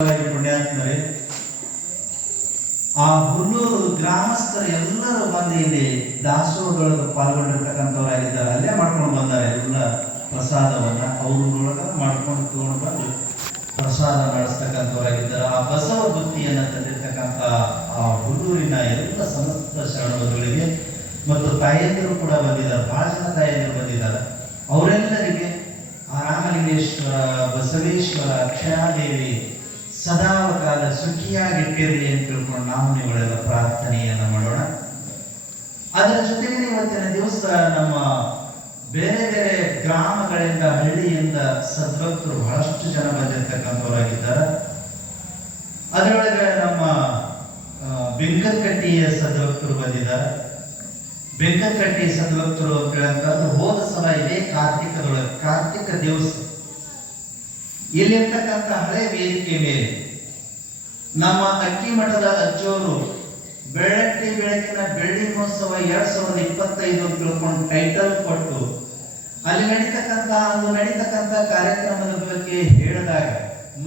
ಪುಣ್ಯಾತ್ಮರೇ, ಆ ಹುಲ್ಲೂರು ಗ್ರಾಮಸ್ಥರು ಎಲ್ಲರೂ ಬಂದು ಇಲ್ಲಿ ದಾಸೋಹದೊಳಗೆ ಪಾಲ್ಗೊಂಡಿರ್ತಕ್ಕಂಥವರಾಗಿದ್ದಾರೆ. ಅಲ್ಲೇ ಮಾಡ್ಕೊಂಡು ಬಂದಾರೆ ಎಲ್ಲ ಪ್ರಸಾದವನ್ನ ಅವ್ರೊಳಗ ಮಾಡ್ಕೊಂಡು ತಗೊಂಡು ಬಂದು ಪ್ರಸಾದ ನಡೆಸ್ತಕ್ಕಂಥವರಾಗಿದ್ದಾರೆ. ಆ ಬಸವ ಬುತ್ತಿಯನ್ನು ತಂದಿರ್ತಕ್ಕಂಥ ಆ ಹುಲ್ಲೂರಿನ ಎಲ್ಲ ಸಮಸ್ತ ಶರಣರುಗಳಿಗೆ ಮತ್ತು ತಾಯಂದಿರು ಕೂಡ ಬಂದಿದ್ದಾರೆ. ಬಹಳ ಜನ ತಾಯಂದಿರು ಬಂದಿದ್ದಾರೆ. ಅವರೆಲ್ಲರಿಗೆ ಆ ರಾಮಲಿಂಗೇಶ್ವರ, ಬಸವೇಶ್ವರ, ಅಕ್ಷಯಾದೇವಿ ಸದಾಕಾಲ ಸುಖಿಯಾಗಿಟ್ಟಿರಲಿ ಅಂತ ತಿಳ್ಕೊಂಡು ನಾವು ನೀವುಗಳೆಲ್ಲ ಪ್ರಾರ್ಥನೆಯನ್ನ ಮಾಡೋಣ. ಅದರ ಜೊತೆಗೆ ಇವತ್ತಿನ ದಿವಸ ನಮ್ಮ ಬೇರೆ ಬೇರೆ ಗ್ರಾಮಗಳಿಂದ, ಹಳ್ಳಿಯಿಂದ ಸದ್ಭಕ್ತರು ಬಹಳಷ್ಟು ಜನ ಬಂದಿರತಕ್ಕಂಥವರಾಗಿದ್ದಾರೆ. ಅದರೊಳಗೆ ನಮ್ಮ ಬೆಂಕನಕಟ್ಟಿಯ ಸದ್ಭಕ್ತರು ಬಂದಿದ್ದಾರೆ. ಬೆಂಕನಕಟ್ಟಿ ಸದ್ಭಕ್ತರು ಅಂತ ಹೇಳಂತಂದ್ರೆ ಹೋದ ಸಲ ಇದೇ ಕಾರ್ತಿಕ ದಿವಸ ಇಲ್ಲಿರ್ತಕ್ಕಂಥ ಹಳೆ ವೇದಿಕೆ ಮೇಲೆ ನಮ್ಮ ಅಕ್ಕಿ ಮಠದ ಅಜ್ಜೋರು ಬೆಳ್ಳಟ್ಟಿ ಬೆಳಕಿನ ಬೆಳ್ಳಿ ಮಹೋತ್ಸವ 2025 ಅಂತ ತಿಳ್ಕೊಂಡು ಟೈಟಲ್ ಕೊಟ್ಟು ಅಲ್ಲಿ ನಡೀತಕ್ಕಂಥ ಕಾರ್ಯಕ್ರಮದ ಬಗ್ಗೆ ಹೇಳಿದಾಗ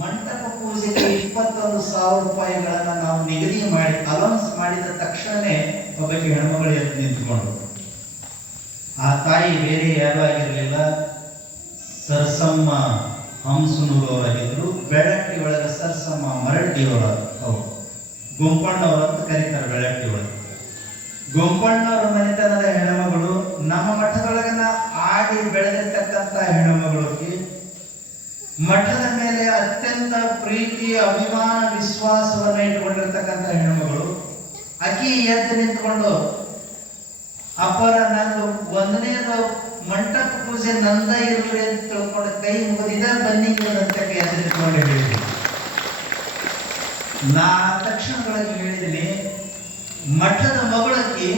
ಮಂಟಪ ಪೂಜೆಗೆ 21,000 ರೂಪಾಯಿಗಳನ್ನ ನಾವು ನಿಗದಿ ಮಾಡಿ ಅಲೌನ್ಸ್ ಮಾಡಿದ ತಕ್ಷಣನೇ ಒಬ್ಬಕ್ಕೆ ಹೆಣ್ಮಗಳು ಎದ್ದು ನಿಂತ್ಕೊಂಡು, ಆ ತಾಯಿ ಬೇರೆ ಯಾರು ಆಗಿರಲಿಲ್ಲ, ಸರಸಮ್ಮ ಹಂಸನೂರವರಾಗಿದ್ರು. ಬೆಳಟ್ಟಿ ಒಳಗೆ ಸರಸಮ್ಮ ಮರಡ್ಡಿಯವರ, ಅವರು ಗುಂಪಣ್ಣವರು ಅಂತ ಕರೀತಾರೆ. ಬೆಳಟ್ಟಿ ಒಳಗೆ ಗುಂಪಣ್ಣವರ ಮನೆತನದ ಹೆಣ್ಮಗಳು, ನಮ್ಮ ಮಠದೊಳಗನ ಆಡಿ ಬೆಳೆದಿರ್ತಕ್ಕಂಥ ಹೆಣ್ಮಗಳು, ಮಠದ ಮೇಲೆ ಅತ್ಯಂತ ಪ್ರೀತಿ, ಅಭಿಮಾನ, ವಿಶ್ವಾಸವನ್ನ ಇಟ್ಟುಕೊಂಡಿರ್ತಕ್ಕಂಥ ಹೆಣ್ಮಗಳು. ಆಕಿ ಎದ್ದು ನಿಂತ್ಕೊಂಡು, ಅಪ್ಪರ ನಂದು ಒಂದನೇದು ಮಂಟಪ ಪೂಜೆ ನಂದ ಇರಲಿ ಅಂತ ತಿಳ್ಕೊಂಡು ಕೈ ಮುಗಿದ ಬನ್ನಿ ಅಂತ ಎದ್ದು ನಿಂತ್ಕೊಂಡು ಹೇಳಿದ್ವಿ. ನಾ ತಕ್ಷಣದೊಳಗೆ ಹೇಳಿದ್ದೀನಿ, ಮಠದ ಮಗಳಕ್ಕಿ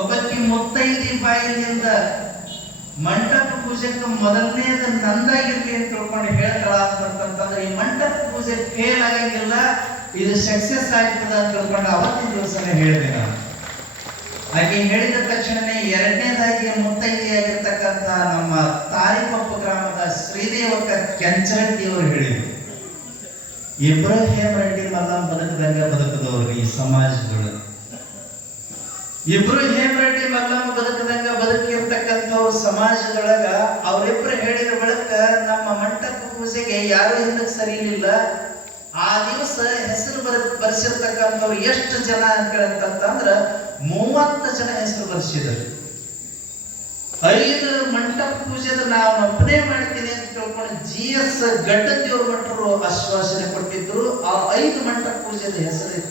ಒಬ್ಬಕ್ಕಿ ಮುತ್ತೈದಿ ಬಾಯಿಲಿಂದ ಮಂಟಪ ಪೂಜೆಗೆ ಮೊದಲನೇದು ನಂದಾಗಿರ್ಲಿ ಅಂತ ತಿಳ್ಕೊಂಡು ಹೇಳ್ತಾಳ ಅಂತಂತಂದ್ರೆ ಈ ಮಂಟಪ ಪೂಜೆ ಫೇಲ್ ಆಗಂಗಿಲ್ಲ, ಇದು ಸಕ್ಸಸ್ ಆಗ್ತದ ಅಂತ ತಿಳ್ಕೊಂಡು ಅವತ್ತಿನ ದಿವಸನೇ ಹೇಳಿದೆ ನಾನು. ಹಾಗೆ ಹೇಳಿದ ತಕ್ಷಣನೇ ಎರಡನೇದಾಗಿ ಮುತ್ತೈದೆಯಾಗಿರ್ತಕ್ಕಂಥ ನಮ್ಮ ತಾರಿಕೊಪ್ಪ ಗ್ರಾಮದ ಶ್ರೀದೇವಕ ಕೆಂಚರೆಡ್ಡಿ ಅವರು ಹೇಳಿದರು. ಇಬ್ರು ಹೇಮರೆಡ್ಡಿ ಮಲ್ಲಮ್ಮ ಬದುಕದಂಗೆ ಬದುಕದವ್ರು ಈ ಸಮಾಜಗಳು. ಇಬ್ರು ಹೇಮರೆಡ್ಡಿ ಮಲ್ಲಮ್ಮ ಬದುಕದಂಗ ಬದುಕಿರ್ತಕ್ಕಂಥವ್ರು ಸಮಾಜದೊಳಗ ಅವರಿಬ್ರು ಹೇಳಿದ ಬಳಿಕ ನಮ್ಮ ಮಂಟಪ ಪೂಜೆಗೆ ಯಾರು ಹಿಂದಕ್ಕೆ ಸರಿಲಿಲ್ಲ. ಆ ದಿವಸ ಹೆಸರು ಬರ್ಸಿರ್ತಕ್ಕಂಥವ್ರು ಎಷ್ಟು ಜನ ಅಂತಂದ್ರ 30 ಜನ ಹೆಸರು ಬರ್ಸಿದರು. 5 ಮಂಟಪ ಪೂಜೆದ ನಾವು ಒಬ್ಬನೇ ಮಾಡ್ತೀನಿ ಅಂತ ತಿಳ್ಕೊಂಡು GS ಗಡ್ಡದೇವ್ರ ಮಠರು ಆಶ್ವಾಸನೆ ಕೊಟ್ಟಿದ್ರು. ಆ 5 ಮಂಟಪ ಪೂಜೆದ ಹೆಸರು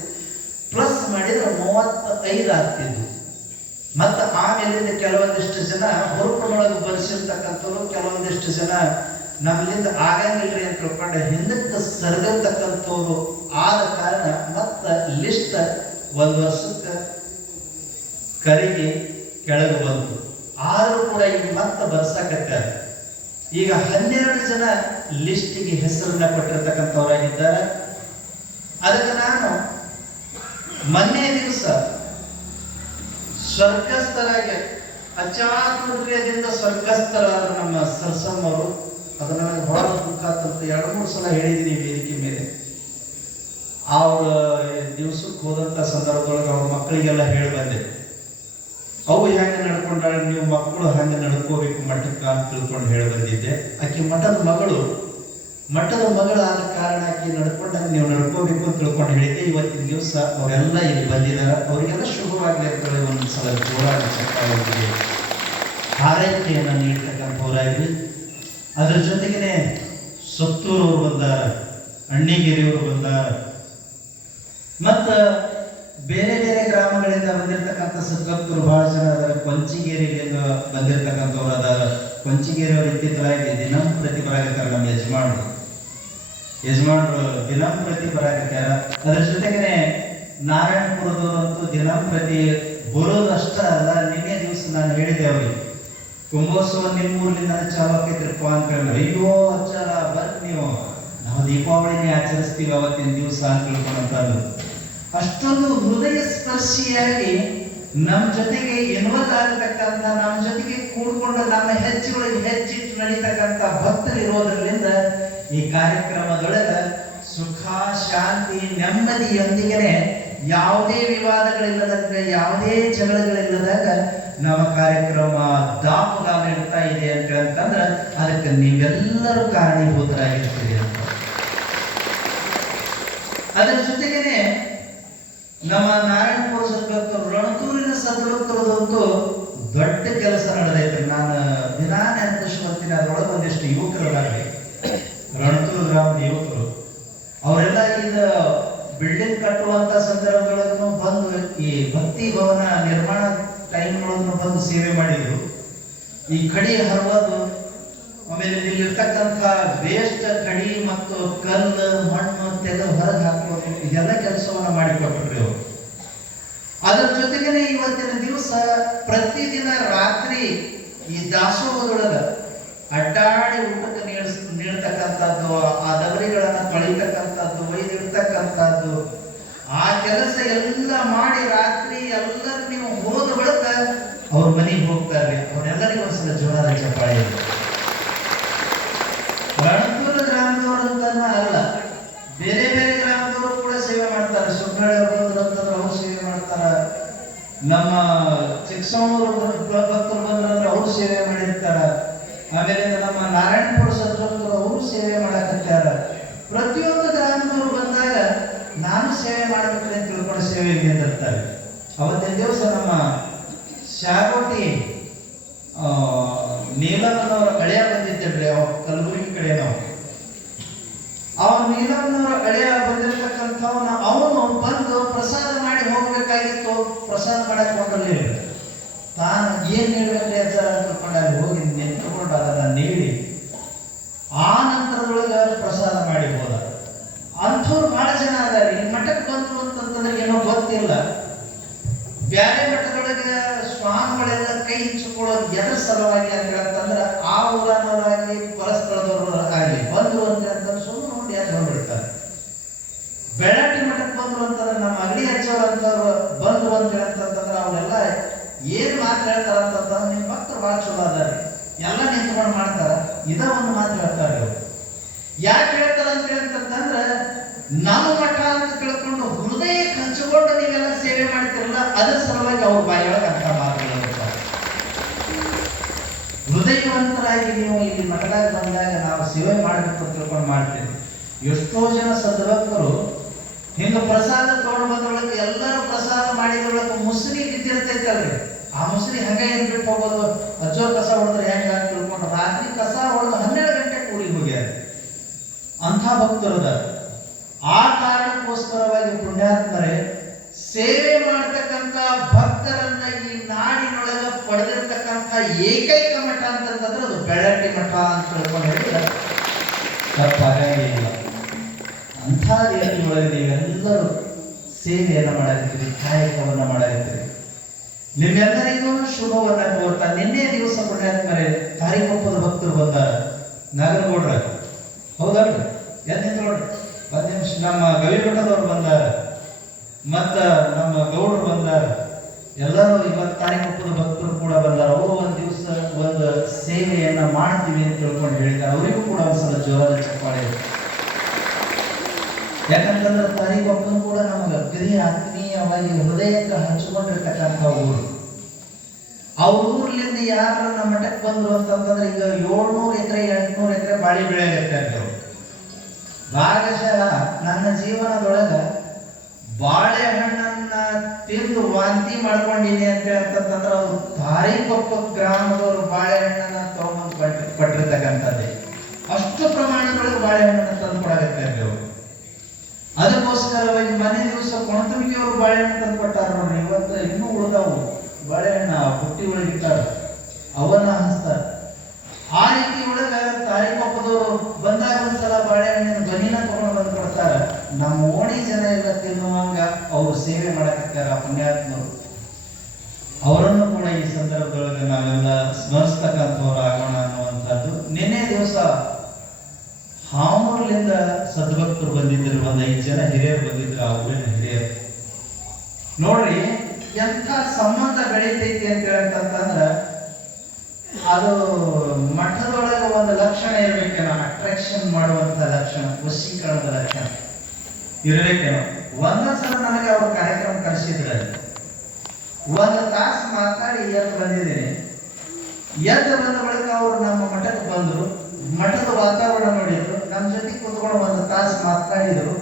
ಪ್ಲಸ್ ಮಾಡಿದ್ರೆ 35 ಆಗ್ತಿದ್ವು. ಮತ್ತು ಆಮೇಲಿಂದ ಕೆಲವೊಂದಿಷ್ಟು ಜನ ಹೊರಪಣೊಳಗೆ ಬರ್ಸಿರ್ತಕ್ಕಂಥವ್ರು, ಕೆಲವೊಂದಿಷ್ಟು ಜನ ನಮ್ಮಿಂದ ಆಗಂಗಿಲ್ರಿ ಅಂತ ತಿಳ್ಕೊಂಡು ಹಿಂದಕ್ಕೆ ಸರಿದಿರ್ತಕ್ಕಂಥವ್ರು ಆದ ಕಾರಣ ಮತ್ತ ಲಿಸ್ಟ್ 1 ವರ್ಷಕ್ಕೆ ಕರಿಗೆ ಕೆಳಗೆ ಬಂತು. ಆದರೂ ಕೂಡ ಈಗ ಮತ್ತೆ ಬರ್ಸಕತ್ತಾರೆ. ಈಗ 12 ಜನ ಲಿಸ್ಟಿಗೆ ಹೆಸರನ್ನ ಕೊಟ್ಟಿರ್ತಕ್ಕಂಥವರಾಗಿದ್ದಾರೆ. ಅದಕ್ಕೆ ನಾನು ಮೊನ್ನೆ ದಿವಸ ಸ್ವರ್ಗಸ್ಥರಾಗಿ ಅಚಾತುರ್ಯದಿಂದ ಸ್ವರ್ಗಸ್ಥರಾದ ನಮ್ಮ ಸರಸಮ್ಮವರು, ಅದು ನನಗೆ ಬಹಳ ದುಃಖ ಆಗ್ತಂತ 2-3 ಸಲ ಹೇಳಿದ್ದೀನಿ ವೇದಿಕೆ ಮೇಲೆ. ಅವ್ರ ದಿವಸಕ್ಕೆ ಹೋದಂಥ ಸಂದರ್ಭದೊಳಗೆ ಅವ್ರ ಮಕ್ಕಳಿಗೆಲ್ಲ ಹೇಳಿ ಬಂದೆ, ಅವು ಹೆಂಗೆ ನಡ್ಕೊಂಡಾಳೆ, ನೀವು ಮಕ್ಕಳು ಹಂಗೆ ನಡ್ಕೋಬೇಕು ಮಠಕ್ಕೆ ಅಂತ ತಿಳ್ಕೊಂಡು ಹೇಳಿ ಬಂದಿದ್ದೆ. ಆಕೆ ಮಠದ ಮಗಳಾದ ಕಾರಣ ಆಕೆ ನಡ್ಕೊಂಡಂಗೆ ನೀವು ನಡ್ಕೋಬೇಕು ಅಂತ ತಿಳ್ಕೊಂಡು ಹೇಳಿದ್ದೆ. ಇವತ್ತಿನ ದಿವಸ ಅವರೆಲ್ಲ ಇಲ್ಲಿ ಬಂದಿದ್ದಾರೆ. ಅವರಿಗೆಲ್ಲ ಶುಭವಾಗಲಿ ಅಂತೇಳಿ ಒಂದ್ಸಲ ಜೋರಾಗಿ ಚಕ್ಕಾಗಿ ಹಾರೈಕೆಯನ್ನು ನೀಡ್ತಕ್ಕಂಥವರಾಗಿ, ಅದ್ರ ಜೊತೆಗೇನೆ ಸೊತ್ತೂರವರು ಬಂದಾರ, ಅಣ್ಣಿಗೇರಿಯವರು ಬಂದಾರ, ಮತ್ತು ಬೇರೆ ಬೇರೆ ಗ್ರಾಮಗಳಿಂದ ಬಂದಿರತಕ್ಕಂಥ ಸದ್ಭಕ್ತರು ಬಹಳ ಜನ ಅದಾರ. ಕೊಂಚಿಗೇರಿಯಿಂದ ಬಂದಿರತಕ್ಕಂಥವ್ರು ಅದಾರ. ಕೊಂಚಿಗೇರಿಯವರು ಇತ್ತಿತ್ತಲಾಗಿ ದಿನಂಪ್ರತಿ ಬರಾಕತ್ತಾರೆ. ನಮ್ಮ ಯಜಮಾನರು ದಿನಂಪ್ರತಿ ಬರಾಕತ್ಯಾರ. ಅದ್ರ ಜೊತೆಗೇನೆ ನಾರಾಯಣಪುರದವರಂತೂ ದಿನಂಪ್ರತಿ ಬರೋದಷ್ಟ ಅಲ್ಲ. ನಿನ್ನೆ ದಿವಸ ನಾನು ಹೇಳಿದೆ ಅವರಿಗೆ, ಕುಂಭೋತ್ಸವ ನಿಮ್ಮೂರ್ಲಿಂದ ಚಾಲು ಆಕೈತ್ರಿಪ್ಪ ಅಂತ ಹೇಳಿ, ಅಯ್ಯೋ ಅಚ್ಚಾರ ಬರ್ರಿ ನೀವು, ನಾವು ದೀಪಾವಳಿನೇ ಆಚರಿಸ್ತೀವಿ ಅವತ್ತಿನ ದಿವಸ ಅಂತ ತಿಳ್ಕೊಂಡಂತಂದ್ರು. ಅಷ್ಟೊಂದು ಹೃದಯ ಸ್ಪರ್ಶಿಯಾಗಿ ನಮ್ಮ ಜೊತೆಗೆ ಇನ್ವಾಲ್ವ್ ಆಗತಕ್ಕಂಥ, ನಮ್ಮ ಜೊತೆಗೆ ಕೂಡ್ಕೊಂಡು ನಮ್ಮ ಹೆಜ್ಜೆಗಳಿಗೆ ಹೆಜ್ಜಿಟ್ಟು ನಡೀತಕ್ಕಂಥ ಭಕ್ತರು ಇರೋದ್ರಿಂದ ಈ ಕಾರ್ಯಕ್ರಮದೊಳಗೆ ಸುಖ ಶಾಂತಿ ನೆಮ್ಮದಿಯೊಂದಿಗೆ ಯಾವುದೇ ವಿವಾದಗಳಿಲ್ಲದಾಗ ಯಾವುದೇ ಜಗಳಗಳಿಲ್ಲದಾಗ ನಮ್ಮ ಕಾರ್ಯಕ್ರಮ ದಾಪುಗಾಲ ಇಡ್ತಾ ಇದೆ ಅಂತಂದ್ರೆ ಅದಕ್ಕೆ ನೀವೆಲ್ಲರೂ ಕಾರಣೀಭೂತರಾಗಿರ್ತೀರಿ ಅಂತ. ಅದರ ಜೊತೆಗೇನೆ ನಮ್ಮ ನಾರಾಯಣಪುರ ಸದ್ಭಕ್ತರು ರಣತೂರಿನ ಸದ್ಭಕ್ತರದಂತೂ ದೊಡ್ಡ ಕೆಲಸ ನಡೆದೈತ್ರಿ. ನಾನು ದಿನಾ ನೆನಪಿಸ್ಕೊಳ್ತೀನಿ. ಅದರೊಳಗೆ ಒಂದಿಷ್ಟು ಯುವಕರದಾಗಲಿ, ರಣತೂರು ಗ್ರಾಮದ ಯುವಕರು ಅವರೆಲ್ಲ ಈಗ ಬಿಲ್ಡಿಂಗ್ ಕಟ್ಟುವಂತ ಸಂದರ್ಭಗಳನ್ನು ಬಂದು ಈ ಭಕ್ತಿ ಭವನ ನಿರ್ಮಾಣ ಟೈಮ್ಗಳನ್ನು ಬಂದು ಸೇವೆ ಮಾಡಿದ್ರು. ಈ ಕಡಿ ಹರವುದು, ಆಮೇಲೆ ಇಲ್ಲಿರ್ತಕ್ಕಂಥ ವೇಸ್ಟ್ ಕಡಿ ಮತ್ತು ಕಲ್ಲು ಮಣ್ಣು ತೆಗೆದು ಹೊರಗೆ ಹಾಕೋದು, ಇದೆಲ್ಲ ಕೆಲಸವನ್ನ ಮಾಡಿಕೊಟ್ರು ಅವರು. ಅದರ ಜೊತೆಗೇನೆ ಇವತ್ತಿನ ದಿವಸ ಪ್ರತಿದಿನ ರಾತ್ರಿ ಈ ದಾಸೋಹದೊಳಗ ಅಡ್ಡಾಡಿ ಊಟಕ್ಕೆ ನೀಡ್ತಕ್ಕಂಥದ್ದು, ಆ ದಬರಿಗಳನ್ನ ತೊಳಿತಕ್ಕಂಥದ್ದು, ಒಯ್ದಿಡ್ತಕ್ಕಂಥದ್ದು, ಆ ಕೆಲಸ ಎಲ್ಲ ಮಾಡಿ ರಾತ್ರಿ ಎಲ್ಲರೂ ನೀವು ಹೋದ ಬಳಿಕ ಅವ್ರ ಮನೆಗೆ ಹೋಗ್ತಾರೆ. ಅವರೆಲ್ಲರಿಗೂ ಒಂದ್ಸಲ ಜೋರಾದ ಚಪ್ಪಾಳೆ. ರಣತೂರು ಗ್ರಾಮದವರು ಅಲ್ಲ, ಬೇರೆ ಬೇರೆ ಗ್ರಾಮದವರು ಕೂಡ ಸೇವೆ ಮಾಡ್ತಾರೆ. ಸುಬ್ರಹ್ಮಣ್ಯ ಬಂದ್ರು ಅವ್ರು ಸೇವೆ ಮಾಡ್ತಾರ. ನಮ್ಮ ಚಿಕ್ಕಸವನೂರು ಭಕ್ತರು ಬಂದ್ರೆ ಅವ್ರು ಸೇವೆ ಮಾಡಿರ್ತಾರ. ಆಮೇಲೆ ನಮ್ಮ ನಾರಾಯಣಪುರ ಸದ್ಭಕ್ತರು ಅವರು ಸೇವೆ ಮಾಡಕತ್ತಾರ. ಪ್ರತಿಯೊಂದು ಗ್ರಾಮದವರು ಬಂದಾಗ ನಾನು ಸೇವೆ ಮಾಡಬೇಕ್ರಿ ಅಂತ ತಿಳ್ಕೊಂಡು ಸೇವೆಗೆ ನಿಂದಿರ್ತಾರೆ. ಅವತ್ತಿನ ದಿವಸ ನಮ್ಮ ಶಾಗೋಟಿ ನೀಲಮ್ಮನವರ ಹಳೆಯ ಬಂದಿದ್ದೇಳ್ರಿ, ಅವ್ರ ಕಲಬುರಗಿ ಕಡೆ ನಾವು. ಅವ್ರ ನೀಲಮ್ಮನವರ ಹಳೆಯ ಬಂದಿರತಕ್ಕಂಥವನ್ನ ಅವನು ಬಂದು ಪ್ರಸಾದ ಮಾಡಿ ಹೋಗ್ಬೇಕಾಗಿತ್ತು. ಪ್ರಸಾದ ಮಾಡಕ್ ಹೋಗಲಿಲ್ಲ. ತಾನು ಏನ್ ನೀಡ್ಬೇಕ್ರಿ ಅಜ್ಜಾರ ಅಂತ ತಿಳ್ಕೊಂಡು ಅಲ್ಲಿ ಹೋಗಿ ನಿಂತ್ಕೊಂಡು ಅದನ್ನ ನೀಡಿ ಆ ನಂತರದೊಳಗೆ ಪ್ರಸಾದ ಮಾಡಿ ಹೋದ. ಅಂಥವ್ರು ಬಹಳ ಜನ ಅದಾರಿ. ಮಠಕ್ಕೆ ಬಂದ್ರು ಅಂತಂದ್ರೆ ಏನೋ ಗೊತ್ತಿಲ್ಲ. ಬ್ಯಾರೆ ಮಠದೊಳಗೆ ಸ್ವಾಮಿಗಳೆಲ್ಲ ಕೈ ಹಂಚಿಕೊಳ್ಳೋದು ಎದ್ರ ಸಲುವಾಗಿ ಅಂತ ಹೇಳ್ತಂದ್ರೆ ಆ ಊರನವರಾಗಿ ಪರಸ್ಥಳದವರು ಆಗಲಿ ಬಂದ್ರು ಅಂತಂದ್ರೆ ಸುಮ್ಮನೆ ನೋಡಿ ಯಾಕೆ ಬಂದ್ಬಿಡ್ತಾರೆ. ಬೆಳಟಿ ಮಠಕ್ಕೆ ಬಂದ್ರು ಅಂತಂದ್ರೆ ನಮ್ಮ ಅಂಗಡಿ ಹಚ್ಚೋರು ಅಂತವ್ರು ಬಂದ್ರು ಅಂತ ಹೇಳ್ತಂದ್ರೆ ಅವರೆಲ್ಲ ಏನ್ ಮಾತು ಹೇಳ್ತಾರ ಅಂತಂದ್ರೆ ನಿಮ್ ಭಕ್ತರು ಬಹಳ ಚಲೋ ಅದಾರಿ, ಎಲ್ಲ ನಿಂತ್ಕೊಂಡು ಮಾಡ್ತಾರ. ಇದ ಒಂದು ಮಾತು ಹೇಳ್ತಾರೆ ಅವರು. ಯಾಕೆ ಹೇಳ್ತಾರ ಅಂತ ಹೇಳ್ತಂದ್ರೆ ನಮ್ಮ ಮಠ ಅಂತ ತಿಳ್ಕೊಂಡು ಹೃದಯಕ್ಕೆ ಹಂಚಿಕೊಂಡು ನೀವೆಲ್ಲ ಸೇವೆ ಮಾಡ್ತಿರಲ್ಲ, ಅದ್ರ ಸಲುವಾಗಿ ಅವ್ರ ಬಾಯಿಯೊಳಗೆ ಅಂತ ಮಾತುಗಳು ಹೇಳ್ತಾರೆ. ಹೃದಯವಂತರಾಗಿ ನೀವು ಇಲ್ಲಿ ಮಠದಾಗ ಬಂದಾಗ ನಾವು ಸೇವೆ ಮಾಡಬೇಕು ಅಂತ ತಿಳ್ಕೊಂಡು ಮಾಡ್ತೇವೆ. ಎಷ್ಟೋ ಜನ ಸದ್ಭಕ್ತರು ಹಿಂಗ ಪ್ರಸಾದ ತಗೊಂಡು ಬಂದೊಳಗೆ ಎಲ್ಲರೂ ಪ್ರಸಾದ ಮಾಡಿದೊಳಗೆ ಮುಸ್ರಿ ಬಿದ್ದಿರ್ತೈತಲ್ರಿ, ಆ ಮುಸ್ರಿ ಹಂಗ ಏನ್ ಬಿಟ್ಟು ಹೋಗೋದು, ಅಜ್ಜೋ ಕಸ ಹೊಡೆದ್ರೆ ಹೆಂಗ ಅಂತ ತಿಳ್ಕೊಂಡು ರಾತ್ರಿ ಕಸ ಹೊಡೆದು 12 ಗಂಟೆ ಕೂಡಿ ಹೋಗ್ಯಾರ. ಅಂಥ ಭಕ್ತರದ ಆ ಕಾರಣಕ್ಕೋಸ್ಕರವಾಗಿ ಪುಣ್ಯಾತ್ಮರೇ ಸೇವೆ ಮಾಡತಕ್ಕಂಥ ಭಕ್ತರನ್ನ ಈ ನಾಡಿನೊಳಗ ಪಡೆದಿರ್ತಕ್ಕಂಥ ಏಕೈಕ ಮಠ ಅಂತಂದ್ರೆ ಅದು ಬೆಳಟಿ ಮಠ ಅಂತ ತಿಳ್ಕೊಂಡು ಹೇಳಿದ್ರೆ ತಪ್ಪಾಗಿಲ್ಲ. ಅಂಥ ರೀತಿಯೊಳಗೆ ನೀವೆಲ್ಲರೂ ಸೇವೆಯನ್ನು ಮಾಡಾಕತ್ತೀರಿ, ಕಾಯಕವನ್ನ ಮಾಡಾಕತ್ತೀರಿ. ನಿಮ್ಮೆಲ್ಲರಿಗೂ ಶುಭವನ್ನ ಕೋರ್ತಾ ನಿನ್ನೆ ದಿವಸ ಪುಣ್ಯಾತ್ಮರೇ ತಾರೀಕೊಪ್ಪದ ಭಕ್ತರು ಬಂದಾರ. ನಾಗರಗೌಡ್ರ ಹೌದಲ್ರಿ, ಎದ್ದು ನೋಡ್ರಿ. 10 ನಿಮಿಷ ನಮ್ಮ ಗವಿಮಠದವ್ರು ಬಂದಾರ, ಮತ್ತ ನಮ್ಮ ಗೌಡ್ರು ಬಂದಾರ. ಎಲ್ಲರೂ ಇವತ್ತು ತಾರೀಕೊಪ್ಪದ ಭಕ್ತರು ಕೂಡ ಬಂದಾರ. ಅವರು ಒಂದ್ ದಿವಸ ಒಂದು ಸೇವೆಯನ್ನ ಮಾಡ್ತೀವಿ ಅಂತ ತಿಳ್ಕೊಂಡು ಹೇಳಿದ್ದಾರೆ. ಅವರಿಗೂ ಕೂಡ ಒಂದ್ಸಲ ಜೋರಾದ ಚಪ್ಪಾಳೆ. ಯಾಕಂತಂದ್ರೆ ತಾರೀಕೊಪ್ಪನ ಕೂಡ ನಮಗೆ ಗರಿ ಆತ್ಮೀಯವಾಗಿ ಹೃದಯಕ್ಕೆ ಹಂಚಿಕೊಂಡಿರ್ತಕ್ಕಂಥ ಊರು. ಅವ್ರ ಊರ್ಲಿಂದ ಯಾರು ನಮ್ಮ ಮಠಕ್ಕೆ ಬಂದ್ರು ಅಂತಂದ್ರೆ ಈಗ 700 ಎಕರೆ 800 ಎಕರೆ ಬಾಳಿ ಬೆಳೆಯಾಗತ್ತೆ ಅವರು. ಭಾಗಶಃ ನನ್ನ ಜೀವನದೊಳಗ ಬಾಳೆಹಣ್ಣನ್ನ ತಿಂದು ವಾಂತಿ ಮಾಡ್ಕೊಂಡಿನಿ ಅಂತ ಹೇಳ್ತಂದ್ರೆ ಅವ್ರು ತಾರೀಕೊಪ್ಪ ಗ್ರಾಮದವರು ಬಾಳೆಹಣ್ಣನ್ನ ತಗೊಂಡು ಕೊಟ್ಟಿರ್ತಕ್ಕಂಥದ್ದೇ. ಅಷ್ಟು ಪ್ರಮಾಣದೊಳಗೆ ಬಾಳೆಹಣ್ಣನ್ನ ತಂದು ಕೊಡಾಗತ್ತೆ ಅವರು. ಅದಕ್ಕೋಸ್ಕರವಾಗಿ ಮನೆ ದಿವಸ ಕೊಣತುಂಬಿಗೆ ಅವರು ಬಾಳೆಹಣ್ಣು ತಂದು ಕೊಟ್ಟಾರ ನೋಡ್ರಿ. ಇವತ್ತು ಇನ್ನೂ ಉಳಿದವು ಬಾಳೆಹಣ್ಣ ಬುಟ್ಟಿ ಒಳಗಿಟ್ಟಾರ, ಅವನ್ನ ಹಂಚ್ತಾರ. ಆ ರೀತಿ ಒಳಗ ತಾರೀಕೊಪ್ಪದವರು ಬಂದಾಗ ಒಂದ್ಸಲ ಬಾಳೆಹಣ್ಣಿನ ಬನಿನ ತಗೊಂಡು ಬಂದು ಕೊಡ್ತಾರ. ನಮ್ಮ ಓಣಿ ಜನ ಎಲ್ಲ ತಿನ್ನುವಂಗ ಅವರು ಸೇವೆ ಮಾಡಕತ್ತಾರ ಪುಣ್ಯಾತ್ಮರು. ಅವರನ್ನು ಕೂಡ ಈ ಸಂದರ್ಭದೊಳಗೆ ನಾವೆಲ್ಲ ಸ್ಮರಿಸ್ತಕ್ಕಂಥವ್ರು ಆಗೋಣ ಅನ್ನುವಂಥದ್ದು. ನಿನ್ನೆ ದಿವಸ ಹಾಮೂರ್ಲಿಂದ ಸದ್ಭಕ್ತರು ಬಂದಿದ್ದರು, ಒಂದು 5 ಜನ ಹಿರಿಯರು ಬಂದಿದ್ರು. ಆ ಊರಿನ ಹಿರಿಯರು ನೋಡ್ರಿ ಎಂಥ ಸಂಬಂಧ ಬೆಳೀತೈತಿ ಅಂತ ಹೇಳ್ತಂದ್ರ ಅದು ಮಠದೊಳಗೆ ಒಂದು ಲಕ್ಷಣ ಇರ್ಬೇಕೇನೋ, ಅಟ್ರಾಕ್ಷನ್ ಮಾಡುವಂತ ಲಕ್ಷಣ, ವಶೀಕರಣದ ಲಕ್ಷಣ. ಇರ್ಬೇಕೇನೋ. ಒಂದ ಸಲ ನನಗೆ ಅವ್ರ ಕಾರ್ಯಕ್ರಮ ಕರೆಸಿದ್ರೆ 1 ತಾಸು ಮಾತಾಡಿ ಎದ್ದು ಬಂದಿದ್ದೀನಿ. ಎದ್ದು ಬಂದ ಬಳಿಕ ಅವರು ನಮ್ಮ ಮಠಕ್ಕೆ ಬಂದರು. ಮಠದ ವಾತಾವರಣ ನೋಡಿದ್ರು, ನಮ್ಮ ಜೊತೆ ಕೂತ್ಕೊಂಡು 1 ತಾಸು ಮಾತನಾಡಿದ್ರು.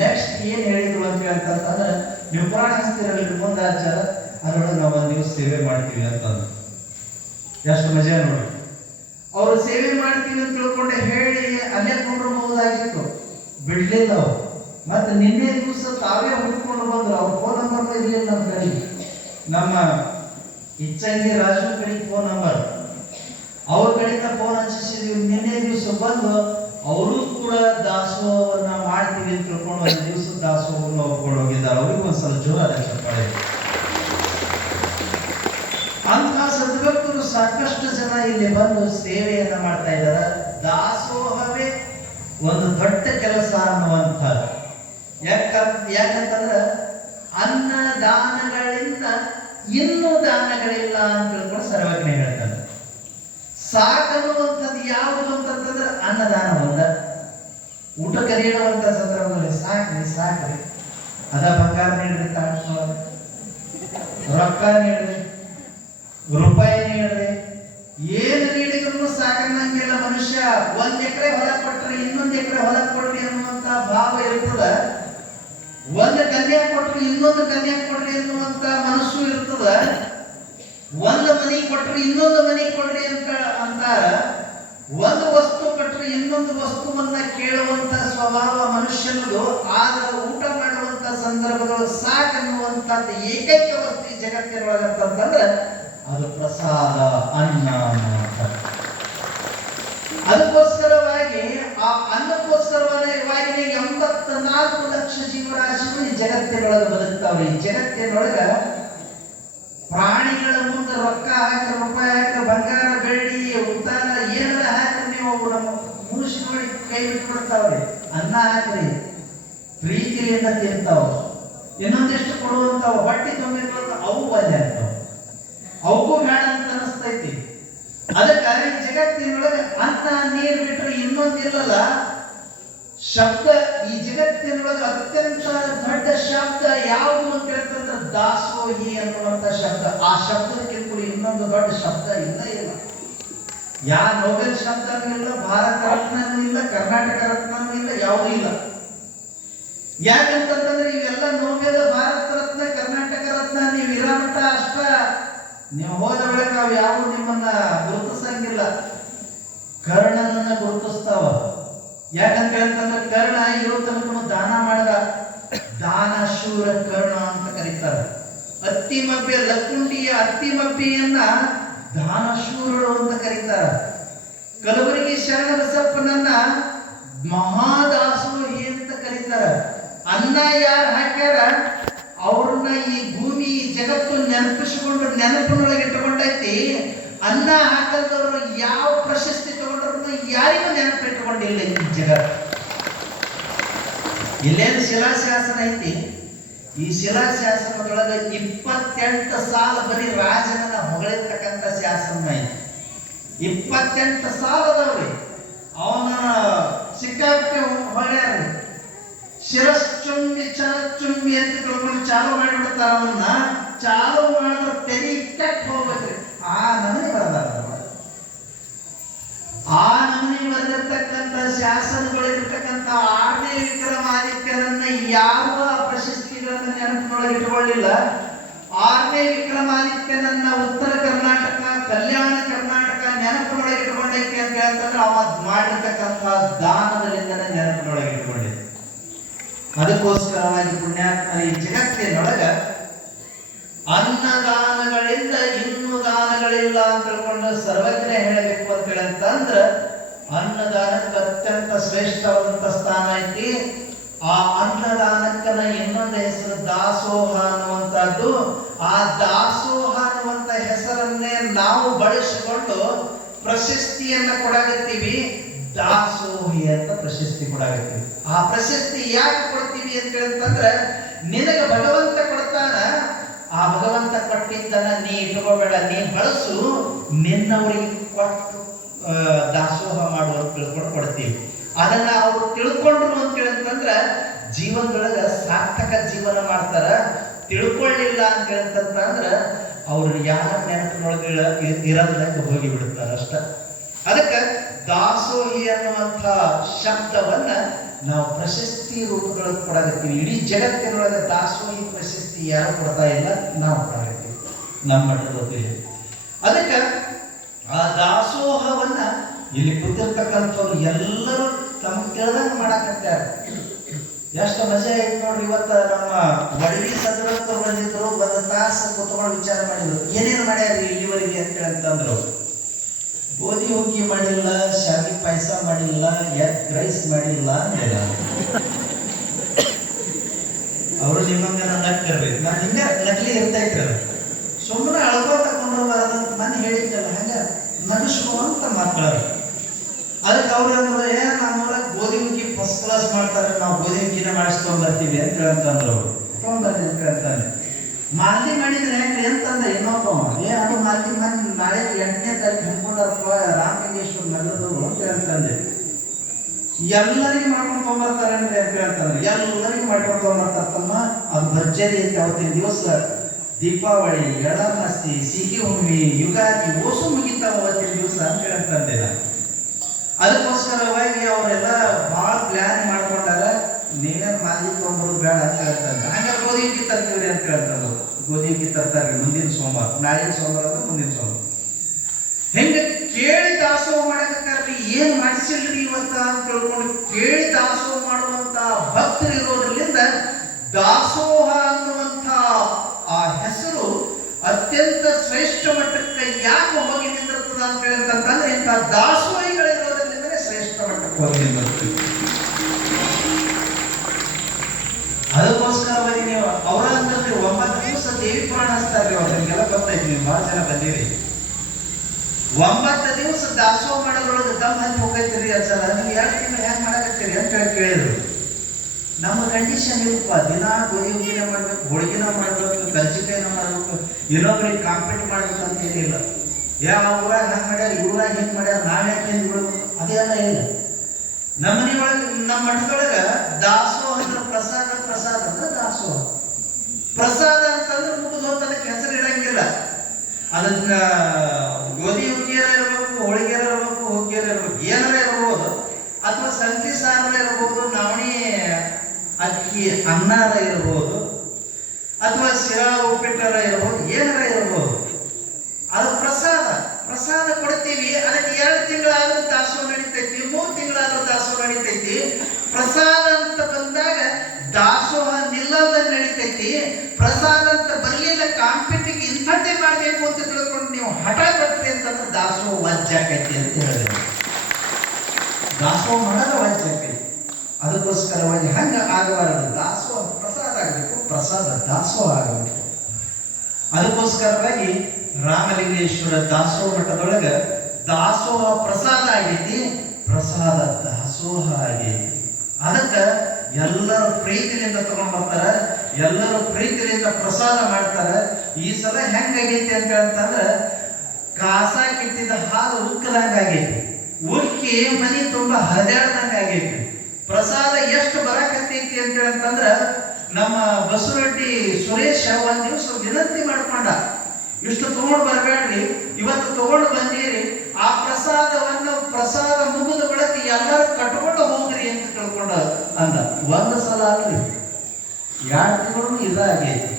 ನೆಕ್ಸ್ಟ್ ಏನ್ ಹೇಳಿದ್ರು ಅಂತ ಹೇಳ್ತಂದ್ರೆ, ನೀವು ಪುರಾಣ ಹಚ್ತಿರಲ್ರಿ ಮುಂದೆ ಆಚಾರ, ಅದರೊಳಗೆ ನಾವು 1 ದಿವಸ ಸೇವೆ ಮಾಡ್ತೀವಿ ಅಂತಂದ್ರು. ಎಷ್ಟು ಮಜಾ ನೋಡಿ. ಅವ್ರು ಸೇವೆ ಮಾಡ್ತೀವಿ ಅಂತ ತಿಳ್ಕೊಂಡೆ ಹೇಳಿ ಅಲ್ಲೇ ಕೊಂಡ್ರಬಹುದಾಗಿತ್ತು, ಬಿಡ್ಲಿಲ್ಲ ಅವ್ರು. ಮತ್ತೆ ನಿನ್ನೆ ದಿವಸ ತಾವೇ ಹುಡ್ಕೊಂಡು ಬಂದ್ರು. ಅವ್ರ ಫೋನ್ ನಂಬರ್ ಇರಲಿಲ್ಲ ನಮ್ಮ ಕಡೆ. ನಮ್ಮ ಇಚ್ಚಂಗಿ ರಾಜು ಕಡೆ ಫೋನ್ ನಂಬರ್, ಅವ್ರ ಕಡೆಯಿಂದ ಫೋನ್ ಹಚ್ಚಿಸಿದ್ವಿ. ನಿನ್ನೆ ದಿವಸ ಬಂದು ಅವರು ಕೂಡ ದಾಸೋಹವನ್ನ ಮಾಡ್ತೀವಿ ಅಂತ ತಿಳ್ಕೊಂಡು 1 ದಿವಸ ದಾಸೋಹವನ್ನು ಒಪ್ಕೊಂಡು ಹೋಗಿದ್ದಾರೆ. ಅವ್ರಿಗೆ ಒಂದ್ಸಲ ಜೋರಾದ ಚಪ್ಪಾಳೆ. ಅಂತಹ ಸದ್ಭಕ್ತರು ಸಾಕಷ್ಟು ಜನ ಇಲ್ಲಿ ಬಂದು ಸೇವೆಯನ್ನ ಮಾಡ್ತಾ ಇದ್ದಾರೆ. ದಾಸೋಹವೇ ಒಂದು ದೊಡ್ಡ ಕೆಲಸ ಅನ್ನುವಂಥ. ಯಾಕಂತಂದ್ರೆ ಅನ್ನ ದಾನಗಳಿಂದ ಇನ್ನೂ ದಾನಗಳಿಲ್ಲ ಅಂತ ತಿಳ್ಕೊಂಡು ಸರ್ವಜ್ಞ ಹೇಳ್ತಾರೆ. ಸಾಕನ್ನುವಂಥದ್ದು ಯಾವುದು ಅಂತಂದ್ರೆ ಅನ್ನದಾನ ಒಂದ. ಊಟ ಕರೆಯುವಂತ ಸಂದರ್ಭದಲ್ಲಿ ಸಾಕ್ರಿ ಅದ ಬಂಗಾರ ನೀಡ್ರಿ, ರೊಕ್ಕ ನೀಡ್ರಿ, ರೂಪಾಯಿ ನೀಡ್ರಿ, ಏನು ನೀಡಿದ್ರು ಸಾಕನ್ನಂಗಿಲ್ಲ ಮನುಷ್ಯ. 1 ಎಕರೆ ಹೊಲ ಕೊಟ್ರಿ 1 ಎಕರೆ ಹೊಲ ಕೊಡ್ರಿ ಅನ್ನುವಂತ ಭಾವ ಇರ್ತದ. 1 ಕನ್ಯಾ ಕೊಟ್ರಿ 1 ಕನ್ಯಾ ಕೊಡ್ರಿ ಅನ್ನುವಂತ ಮನಸ್ಸು ಇರ್ತದ. 1 ಮನಿ ಕೊಟ್ರಿ 1 ಮನಿ ಕೊಡ್ರಿ ಅಂತಾರ. 1 ವಸ್ತು ಕೊಟ್ರಿ 1 ವಸ್ತುವನ್ನ ಕೇಳುವಂತ ಸ್ವಭಾವ ಮನುಷ್ಯನದು. ಆದ್ರೆ ಊಟ ಮಾಡುವಂತ ಸಂದರ್ಭಗಳು ಸಾಕನ್ನುವಂತದ್ದು ಏಕೈಕ ವಸ್ತು ಜಗತ್ತಿನೊಳಗಂತಂದ್ರೆ ಅದು ಪ್ರಸಾದ, ಅನ್ನ. ಅದಕ್ಕೋಸ್ಕರವಾಗಿ ಆ ಅನ್ನಕ್ಕೋಸ್ಕರವಾಗಿ 84 ಲಕ್ಷ ಜೀವರಾಶಿಗಳು ಈ ಜಗತ್ತಿನೊಳಗೆ ಬದುಕ್ತಾವ್ರಿ. ಈ ಜಗತ್ತಿನೊಳಗ ಪ್ರಾಣಿಗಳ ಮುಂದೆ ರೊಕ್ಕ ಹಾಕಿ, ರೂಪಾಯಿ ಹಾಕಿ, ಬಂಗಾರ ಬೆಳ್ಳಿ ಉತ್ತಾರ ಏನಾರ ಹಾಕಿ ನೀವು ನಮ್ಮ ಮೂಸಿ ನೋಡಿ ಕೈ ಬಿಟ್ಬಿಡ್ತಾವ್ರಿ. ಅನ್ನ ಹಾಕ್ರಿ, ಪ್ರೀತಿಯಿಂದ ತಿಂತಾವ. ಇನ್ನೊಂದಿಷ್ಟು ಕೊಡುವಂತಾವ, ಹೊಟ್ಟೆ ತುಂಬಿರುವಂತ ಅವು ಬಲ್ಲೆ ಆಗ್ತಾವ. ಅವಕ್ಕೂ ಬೇಡ ಅಂತ ಅನಿಸ್ತೈತಿ. ಅದಕ್ಕೆ ಈ ಜಗತ್ತಿನೊಳಗೆ ಅನ್ನ ನೀರು ಬಿಟ್ರೆ ಇನ್ನೊಂದಿಲ್ಲಲ್ಲ ಶಬ್ದ. ಈ ಜಗತ್ತಿನೊಳಗೆ ಅತ್ಯಂತ ದೊಡ್ಡ ಶಬ್ದ ಯಾವುದು ಅಂತ ಹೇಳ್ತಂದ್ರೆ ದಾಸೋಹಿ ಅನ್ನುವಂತ ಶಬ್ದ. ಆ ಶಬ್ದಕ್ಕಿಂತ ಇನ್ನೊಂದು ದೊಡ್ಡ ಶಬ್ದ ಇಲ್ಲ. ಯಾ ನೊಬೆಲ್ ಶಬ್ದನೂ ಇಲ್ಲ, ಭಾರತ ರತ್ನನೂ ಇಲ್ಲ, ಕರ್ನಾಟಕ ರತ್ನನೂ ಇಲ್ಲ, ಯಾವುದೂ ಇಲ್ಲ. ಯಾಕಂತಂದ್ರೆ ಇವೆಲ್ಲ ನೊಬೆಲ್, ಭಾರತ ರತ್ನ, ಕರ್ನಾಟಕ ರತ್ನ ನೀವು ವಿರಾಮಟ ಅಷ್ಟ ನೀವು ಹೋದ ಬಳಿಕ ಅವು ಯಾವ ನಿಮ್ಮನ್ನ ಗುರುತಿಸಂಗಿಲ್ಲ. ಕರ್ಣನನ್ನ ಗುರುತಿಸ್ತಾವ. ಯಾಕಂತ ಹೇಳ್ತಂದ್ರೆ ಕರ್ಣ ಇವತ್ತು ದಾನ ಮಾಡಿದ, ದಾನ ಶೂರ ಕರ್ಣ ಅಂತ ಕರೀತಾರೆ. ಅತ್ತಿಮಬ್ಬೆ ಲಕ್ಕುಂಡಿಯ ಅತ್ತಿಮಬ್ಬೆಯನ್ನ ದಾನಶೂರಳು ಅಂತ ಕರೀತಾರೆ. ಕಲಬುರಗಿ ಶರಣ ಬಸಪ್ಪನನ್ನ ಮಹಾದಾಸೋಹಿ ಅಂತ ಕರೀತಾರೆ. ಅನ್ನ ಯಾರು ಹಾಕ್ಯಾರ ಅವ್ರನ್ನ ಈ ಭೂಮಿ ಈ ಜಗತ್ತು ನೆನಪಿಸಿಕೊಂಡು ನೆನಪಿನೊಳಗೆ ಇಟ್ಟುಕೊಂಡೈತಿ. ಅನ್ನ ಹಾಕಲ್ದವರು ಯಾವ ಪ್ರಶಸ್ತಿ ತಗೊಂಡ್ರು ಯಾರಿಗೂ ನೆನಪಿಟ್ಟುಕೊಂಡಿಲ್ಲ ಈ ಜಗತ್ತು. ಇಲ್ಲೇನು ಶಿಲಾಶಾಸನ ಐತಿ. ಈ ಶಿಲಾಶಾಸನದೊಳಗೆ 28 ಸಾಲ ಬರೀ ರಾಜನ ಹೊಗಳಿರ್ತಕ್ಕಂಥ ಶಾಸನ ಐತಿ. 28 ಸಾಲ ಅದಾವ್ರಿ. ಅವನ ಸಿಕ್ಕಾಪಟ್ಟೆ ಹೊಳ್ಯಾರ. ಶಿರಶ್ಚುಂಬಿ ಚರಚುಂಬಿ ಅಂತ ತಿಳ್ಕೊಂಡು ಚಾಲು ಮಾಡಿಬಿಡ್ತಾರ. ಅವನ್ನ ಚಾಲು ಮಾಡಿದ್ರೆ ತೆರಿ ಕೆಟ್ಟ ಹೋಗ್ಬೇಕ್ರಿ. ಆ ನಮನೆ ಬರದಾರ. ಆ ನಮನೆ ಬರೆದಿರ್ತಕ್ಕಂಥ ಶಾಸನಗಳಿರ್ತಕ್ಕಂಥ 6ನೇ ವಿಕ್ರಮಾದಿತ್ಯನನ್ನ ಯಾವ ಪ್ರಶಸ್ತಿಗಳನ್ನ ನೆನಪಿನೊಳಗೆ ಇಟ್ಟುಕೊಳ್ಳಿಲ್ಲ. 6ನೇ ವಿಕ್ರಮಾದಿತ್ಯನನ್ನ ಉತ್ತರ ಕರ್ನಾಟಕ, ಕಲ್ಯಾಣ ಕರ್ನಾಟಕ ನೆನಪಿನೊಳಗೆ ಇಟ್ಟುಕೊಂಡೈತಿ ಅಂತ ಹೇಳ್ತಂದ್ರೆ ಅವ ಮಾಡಿರ್ತಕ್ಕಂಥ ದಾನದಲ್ಲಿಂದನೇ ನೆನಪಿನೊಳಗೆ ಇಟ್ಟುಕೊಂಡಿದ್ದೆ. ಅದಕ್ಕೋಸ್ಕರವಾಗಿ ಪುಣ್ಯಾತ್ಮ ಈ ಜಗತ್ತಿನೊಳಗ ಅನ್ನದಾನಗಳಿಂದ ಇನ್ನೂ ದಾನಗಳಿಲ್ಲ ಅಂತ ತಿಳ್ಕೊಂಡು ಸರ್ವಜ್ಞ ಹೇಳಬೇಕು ಅಂತ ಹೇಳಂತಂದ್ರೆ ಅನ್ನದಾನಕ್ಕೆ ಅತ್ಯಂತ ಶ್ರೇಷ್ಠವಾದಂತ ಸ್ಥಾನ ಐತಿ. ಆ ಅನ್ನದಾನಕ್ಕನ ಇನ್ನೊಂದು ಹೆಸರು ದಾಸೋಹ ಅನ್ನುವಂಥದ್ದು. ಆ ದಾಸೋಹ ಅನ್ನುವಂತ ಹೆಸರನ್ನೇ ನಾವು ಬಳಸಿಕೊಂಡು ಪ್ರಶಸ್ತಿಯನ್ನ ಕೊಡಾಕತ್ತೀವಿ. ದಾಸೋಹಿ ಅಂತ ಪ್ರಶಸ್ತಿ ಕೊಡಾಕತ್ತೀವಿ. ಆ ಪ್ರಶಸ್ತಿ ಯಾಕೆ ಕೊಡ್ತೀವಿ ಅಂತ ಹೇಳ್ತಂದ್ರೆ ನಿನಗೆ ಭಗವಂತ ಕೊಡ್ತಾನ. ಆ ಭಗವಂತ ಕೊಟ್ಟಿದ್ದನ್ನ ನೀ ಇಟ್ಕೋಬೇಡ, ನೀ ಬಳಸು, ನಿನ್ನವರಿಗೆ ಕೊಟ್ಟು ದಾಸೋಹ ಮಾಡುವಂತ ತಿಳ್ಕೊಂಡು ಕೊಡ್ತೀವಿ. ಅದನ್ನ ಅವರು ತಿಳ್ಕೊಂಡ್ರು ಅಂತ ಹೇಳಂತಂದ್ರ ಜೀವನದೊಳಗ ಸಾರ್ಥಕ ಜೀವನ ಮಾಡ್ತಾರ. ತಿಳ್ಕೊಳ್ಳಿಲ್ಲ ಅಂತ ಹೇಳ್ತಂದ್ರ ಅವ್ರು ಯಾರ ನೆನಪಿನೊಳಗೆ ಇರಲ್ದಂಗೆ ಹೋಗಿ ಬಿಡ್ತಾರ ಅಷ್ಟ. ಅದಕ್ಕೆ ದಾಸೋಹಿ ಅನ್ನುವಂಥ ಶಬ್ದವನ್ನ ನಾವು ಪ್ರಶಸ್ತಿ ರೂಪದೊಳಗೆ ಕೊಡಾಕತ್ತೀವಿ. ಇಡೀ ಜಗತ್ತಿನೊಳಗೆ ದಾಸೋಹಿ ಪ್ರಶಸ್ತಿ ಯಾರು ಕೊಡ್ತಾ ಇಲ್ಲ, ನಾವು ಕೊಡಾಕತ್ತೀವಿ ನಮ್ಮ ಮಠದಲ್ಲಿ. ಅದಕ್ಕೆ ಆ ದಾಸೋಹವನ್ನ ಇಲ್ಲಿ ಕೂತಿರ್ತಕ್ಕಂಥವ್ರು ಎಲ್ಲರೂ ತಮ್ಮ ತಿಳಿದಂಗೆ ಮಾಡಾಕತ್ತಾರೆ. ಎಷ್ಟು ಮಜಾ ಐತೆ ನೋಡ್ರಿ. ಇವತ್ತ ನಮ್ಮ ವಡವಿ ಸದರತ್ತರು ಬಂದಿದ್ರು, ಒಂದು ತಾಸು ಕುತ್ಕೊಂಡು ವಿಚಾರ ಮಾಡಿದ್ರು, ಏನೇನು ಮಾಡ್ಯಾರಿ ಇಲ್ಲಿವರೆಗೆ ಅಂತ ಹೇಳ್ತಂದ್ರು. ಗೋಧಿ ಹುಗ್ಗಿ ಮಾಡಿಲ್ಲ, ಶಾವಿಗೆ ಪಾಯಸ ಮಾಡಿಲ್ಲ, ಎಗ್ ರೈಸ್ ಮಾಡಿಲ್ಲ ಅಂದಿಲ್ಲ. ಅವರು ನಿಮ್ಮಂಗ ನಗ್ತಿರ್ಬೇಕು, ನಾನು ಹಿಂಗ ನಕಲಿ ಇರ್ತಾ ಇರ್ತಾರ. ಸುಮ್ಮನೆ ಅಳ್ಕೋತ ಕೊಂಡ್ರಬಾರ್ದಂತ ಮನೆ ಹೇಳಿದ್ದಲ್ಲ, ಹಂಗ ನಗಿಸ್ಕೊಂತ ಮಾತಾಡ್ರಿ. ಅದಕ್ಕೆ ಅವ್ರು ಅಂದ್ರು, ನಮ್ಮೂರಾಗ ಗೋಧಿ ಹುಗ್ಗಿ ಫಸ್ಟ್ ಕ್ಲಾಸ್ ಮಾಡ್ತಾರೆ, ನಾವು ಗೋಧಿ ಹುಗ್ಗಿನ ಮಾಡಿಸ್ಕೊಂಡ್ ಬರ್ತೀವಿ ಅಂತ ಹೇಳ್ತಂದ್ರು. ಅವ್ರು ತೊಗೊಂಡ್ಬರ್ರಿ ಅಂತ ಹೇಳ್ತಾನೆ. ಮಾಲ್ದಿ ಮಾಡಿದ್ರೆ ಹೆಂಗ್ರಿ ಅಂತಂದ ಇನ್ನೊಬ್ಬ, ಅದು ಮಾಲ್ದಿ ಮನೆ ನಾಳೆ 8ನೇ ತಾರೀಕು ಹಮ್ಕೊಂಡಪ್ಪ ರಾಮಲಿಂಗೇಶ್ವರ ನಗರದವರು ಅಂತ ಹೇಳ್ತಂದೆ. ಎಲ್ಲರಿಗೂ ಮಾಡ್ಕೊಂಡು ತೊಗೊಂಬರ್ತಾರೆ ಅಂತ ಹೇಳ್ತಂದ್ರೆ, ಎಲ್ಲರಿಗೂ ಮಾಡ್ಕೊಂಡು ತೊಗೊಂಬರ್ತಾರ ತಮ್ಮ. ಅದು ಭರ್ಜರಿ ಐತೆ. ಅವತ್ತಿನ ದಿವಸ ದೀಪಾವಳಿ, ಎಳಮಾಸಿ, ಸಿಹಿ ಹುಣ್ಣಿ, ಯುಗಾದಿ ಓಸು ಮುಗಿತಾವ ಅವತ್ತಿನ ದಿವಸ ಅಂತ ಹೇಳ್ತಂದೆ. ಅದಕ್ಕೋಸ್ಕರವಾಗಿ ಅವರೆಲ್ಲ ಭಾಳ ಪ್ಲಾನ್ ಮಾಡ್ಕೊಂಡಾರ. ನೀವೇನು ಮಾಲಿ ತೊಗೊಂಬರೋದು ಬೇಡ ಅಂತ ಹೇಳ್ತಾರೆ. ಹಂಗಾರೆ ಗೋಧಿ ಹುಗ್ಗಿ ತರ್ತೀವ್ರಿ ಅಂತ ಹೇಳ್ತಾರೆ. ಗೋಧಿ ಹುಗ್ಗಿ ತರ್ತಾರೆ ಮುಂದಿನ ಸೋಮವಾರ, ನಾಳಿನ ಸೋಮವಾರ ಅಂದ್ರೆ ಮುಂದಿನ ಸೋಮವಾರ. ಹೆಂಗೆ ಕೇಳಿ ದಾಸೋಹ ಮಾಡಕ್ಕಾರ್ರಿ, ಏನ್ ಮಾಡಿಸಿಲ್ರಿ ಇವತ್ತ ಅಂತ ತಿಳ್ಕೊಂಡು ಕೇಳಿ ದಾಸೋಹ ಮಾಡುವಂತ ಭಕ್ತರು ಇರೋದ್ರಿಂದ ದಾಸೋಹ ಅನ್ನುವಂಥ ಆ ಹೆಸರು ಅತ್ಯಂತ ಶ್ರೇಷ್ಠ ಮಟ್ಟಕ್ಕೆ ಯಾಕೆ ಹೋಗಿ ನಿಂತಿರ್ತದ ಅಂತ ಹೇಳ್ತಂದ್ರೆ, ಇಂಥ ದಾಸೋಹಿಗಳಿರೋದ್ರಿಂದಲೇ ಶ್ರೇಷ್ಠ ಮಟ್ಟಕ್ಕೆ ಹೋಗಿ ನಿಂತಿರ್ತದೆ. ಅದಕ್ಕೋಸ್ಕರವಾಗಿ ನೀವು ಅವರ ಅಂದ್ರೆ 9 ದಿವಸ ದೇವಿ ಪುರಾಣ ಹಚ್ತಾರ್ರಿ. ಅವ್ರಿಗೆಲ್ಲ ಗೊತ್ತೈತಿ, ನೀವು ಬಹಳ ಜನ ಬಂದಿರಿ. 9 ದಿವಸ ದಾಸೋಹ ಮಾಡೋದ್ರೊಳಗೆ ದಮ್ ಹಂಚಿ ಹೋಗೈತಿರಿ ಅಜ್ಜಲ್ಲ, ನೀವು 2 ತಿಂಗಳು ಹೆಂಗ್ ಮಾಡಕತ್ತೀರಿ ಅಂತ ಹೇಳಿ ಕೇಳಿದ್ರು. ನಮ್ಮ ಕಂಡೀಷನ್ ಇಲ್ಲಪ್ಪ, ದಿನ ಗೋಧಿ ಹುಗ್ಗಿನ ಮಾಡ್ಬೇಕು, ಹೋಳಿಗೆನ ಮಾಡ್ಬೇಕು, ಕರ್ಜಿಕಾಯಿನ ಮಾಡ್ಬೇಕು, ಇನ್ನೊಬ್ರಿಗೆ ಕಾಂಪೀಟ್ ಮಾಡ್ಬೇಕು ಅಂತ ಏನಿಲ್ಲ. ಯಾವ ಊರಾಗ ಹಂಗೆ ಮಾಡ್ಯಾರ, ಇವ್ರಾಗ ಹಿಂಗೆ ಮಾಡ್ಯಾರ, ನಾವ್ಯಾಕೆ ಹಿಂಗೆ ಬಿಡ್ಬೇಕು, ಅದೆಲ್ಲ ಇಲ್ಲ. ನಮ್ಮ ಮನೆಯೊಳಗೆ, ನಮ್ಮ ಮಠದೊಳಗ ದಾಸೋಹ ಅಂದ್ರೆ ಪ್ರಸಾದ ಅಂದ್ರೆ ದಾಸೋಹ. ಪ್ರಸಾದ ಅಂತಂದ್ರೆ ಮುಗಿದು ಹೋಗ್ತದಕ್ಕೆ ಹೆಸರು ಇಡಂಗಿಲ್ಲ. ಅದನ್ನ ಗೋಧಿ ಹುಗ್ಗಿಯರ ಇರ್ಬೇಕು, ಹೋಳಿಗೆರ ಇರ್ಬೇಕು, ಹುಗ್ಗಿಯರ ಇರ್ಬೇಕು, ಏನಾರ ಇರ್ಬೋದು, ಅಥವಾ ಸಂತಿ ಸಾರ ಇರ್ಬೋದು, ನವಣಿ ಅಕ್ಕಿ ಅನ್ನಾರ ಇರ್ಬೋದು, ಅಥವಾ ಶಿರಾ ಉಪ್ಪಿಟ್ಟರ ಇರ್ಬೋದು, ಏನಾರ ಇರ್ಬೋದು. ಅದು ಪ್ರಸಾದ. ಪ್ರಸಾದ ಕೊಡ್ತೀವಿ. ಅದಕ್ಕೆ 2 ತಿಂಗಳಾದ್ರೂ ದಾಸೋಹ ನಡೀತೈತಿ, 3 ತಿಂಗಳಾದ್ರೂ ದಾಸೋಹ ನಡೀತೈತಿ. ಪ್ರಸಾದ ಅಂತ ಬಂದಾಗ ದಾಸೋಹ ನಿಲ್ಲದ ನಡೀತೈತಿ. ಪ್ರಸಾದ ಅಂತ ಬರ್ಲಿಲ್ಲ, ಕಾಂಪಿಟಿಗೆ ಇಂಥದ್ದೇ ಮಾಡ್ಬೇಕು ಅಂತ ತಿಳ್ಕೊಂಡು ನೀವು ಹಠ ಕಟ್ರಿ ಅಂತಂದ್ರೆ ದಾಸೋಹ ವಜ್ಜಾಕೈತಿ ಅಂತ ಹೇಳಿದೆ. ದಾಸೋಹ ಮಾಡೋದ ವಜ್ಜಾಕೈತಿ. ಅದಕ್ಕೋಸ್ಕರವಾಗಿ ಹಂಗ ಆಗಬಾರದು. ದಾಸೋಹ ಪ್ರಸಾದ ಆಗಬೇಕು, ಪ್ರಸಾದ ದಾಸೋಹ ಆಗಬೇಕು. ಅದಕ್ಕೋಸ್ಕರವಾಗಿ ರಾಮಲಿಂಗೇಶ್ವರ ದಾಸೋಹ ಮಠದೊಳಗ ದಾಸೋಹ ಪ್ರಸಾದ ಆಗೈತಿ, ಪ್ರಸಾದ ದಾಸೋಹ ಆಗೈತಿ. ಅದಕ್ಕೆ ಎಲ್ಲರೂ ಪ್ರೀತಿಯಿಂದ ತಗೊಂಡ್ ಬರ್ತಾರ, ಎಲ್ಲರೂ ಪ್ರೀತಿಯಿಂದ ಪ್ರಸಾದ ಮಾಡ್ತಾರ. ಈ ಸಲ ಹೆಂಗಾಗೈತಿ ಅಂತ ಹೇಳ್ತಂದ್ರ, ಕಾಸಾಕಿಟ್ಟಿದ್ದ ಹಾಲು ಉಕ್ಕದಂಗ ಆಗೈತಿ, ಉಕ್ಕಿ ಮನಿ ತುಂಬಾ ಹರಿದಾಡ್ದಂಗ ಆಗೈತಿ. ಪ್ರಸಾದ ಎಷ್ಟು ಬರಾಕತ್ತೈತಿ ಅಂತ ಹೇಳ್ತಂದ್ರ, ನಮ್ಮ ಬಸವರೆಡ್ಡಿ ಸುರೇಶ ಒಂದ್ ದಿವಸ ವಿನಂತಿ ಮಾಡ್ಕೊಂಡ, ಇಷ್ಟು ತಗೊಂಡು ಬರಬೇಡ್ರಿ, ಇವತ್ತು ತಗೊಂಡು ಬಂದೀರಿ, ಆ ಪ್ರಸಾದ ಮುಗಿದ ಬಳಿಕ ಎಲ್ಲರೂ ಕಟ್ಕೊಂಡು ಹೋಗ್ರಿ ಅಂತ ತಿಳ್ಕೊಂಡ ಅಂದ. 1 ಸಲ ಅಲ್ರಿ, 2 ತಿಂಗಳು ಇದಾಗೈತಿ.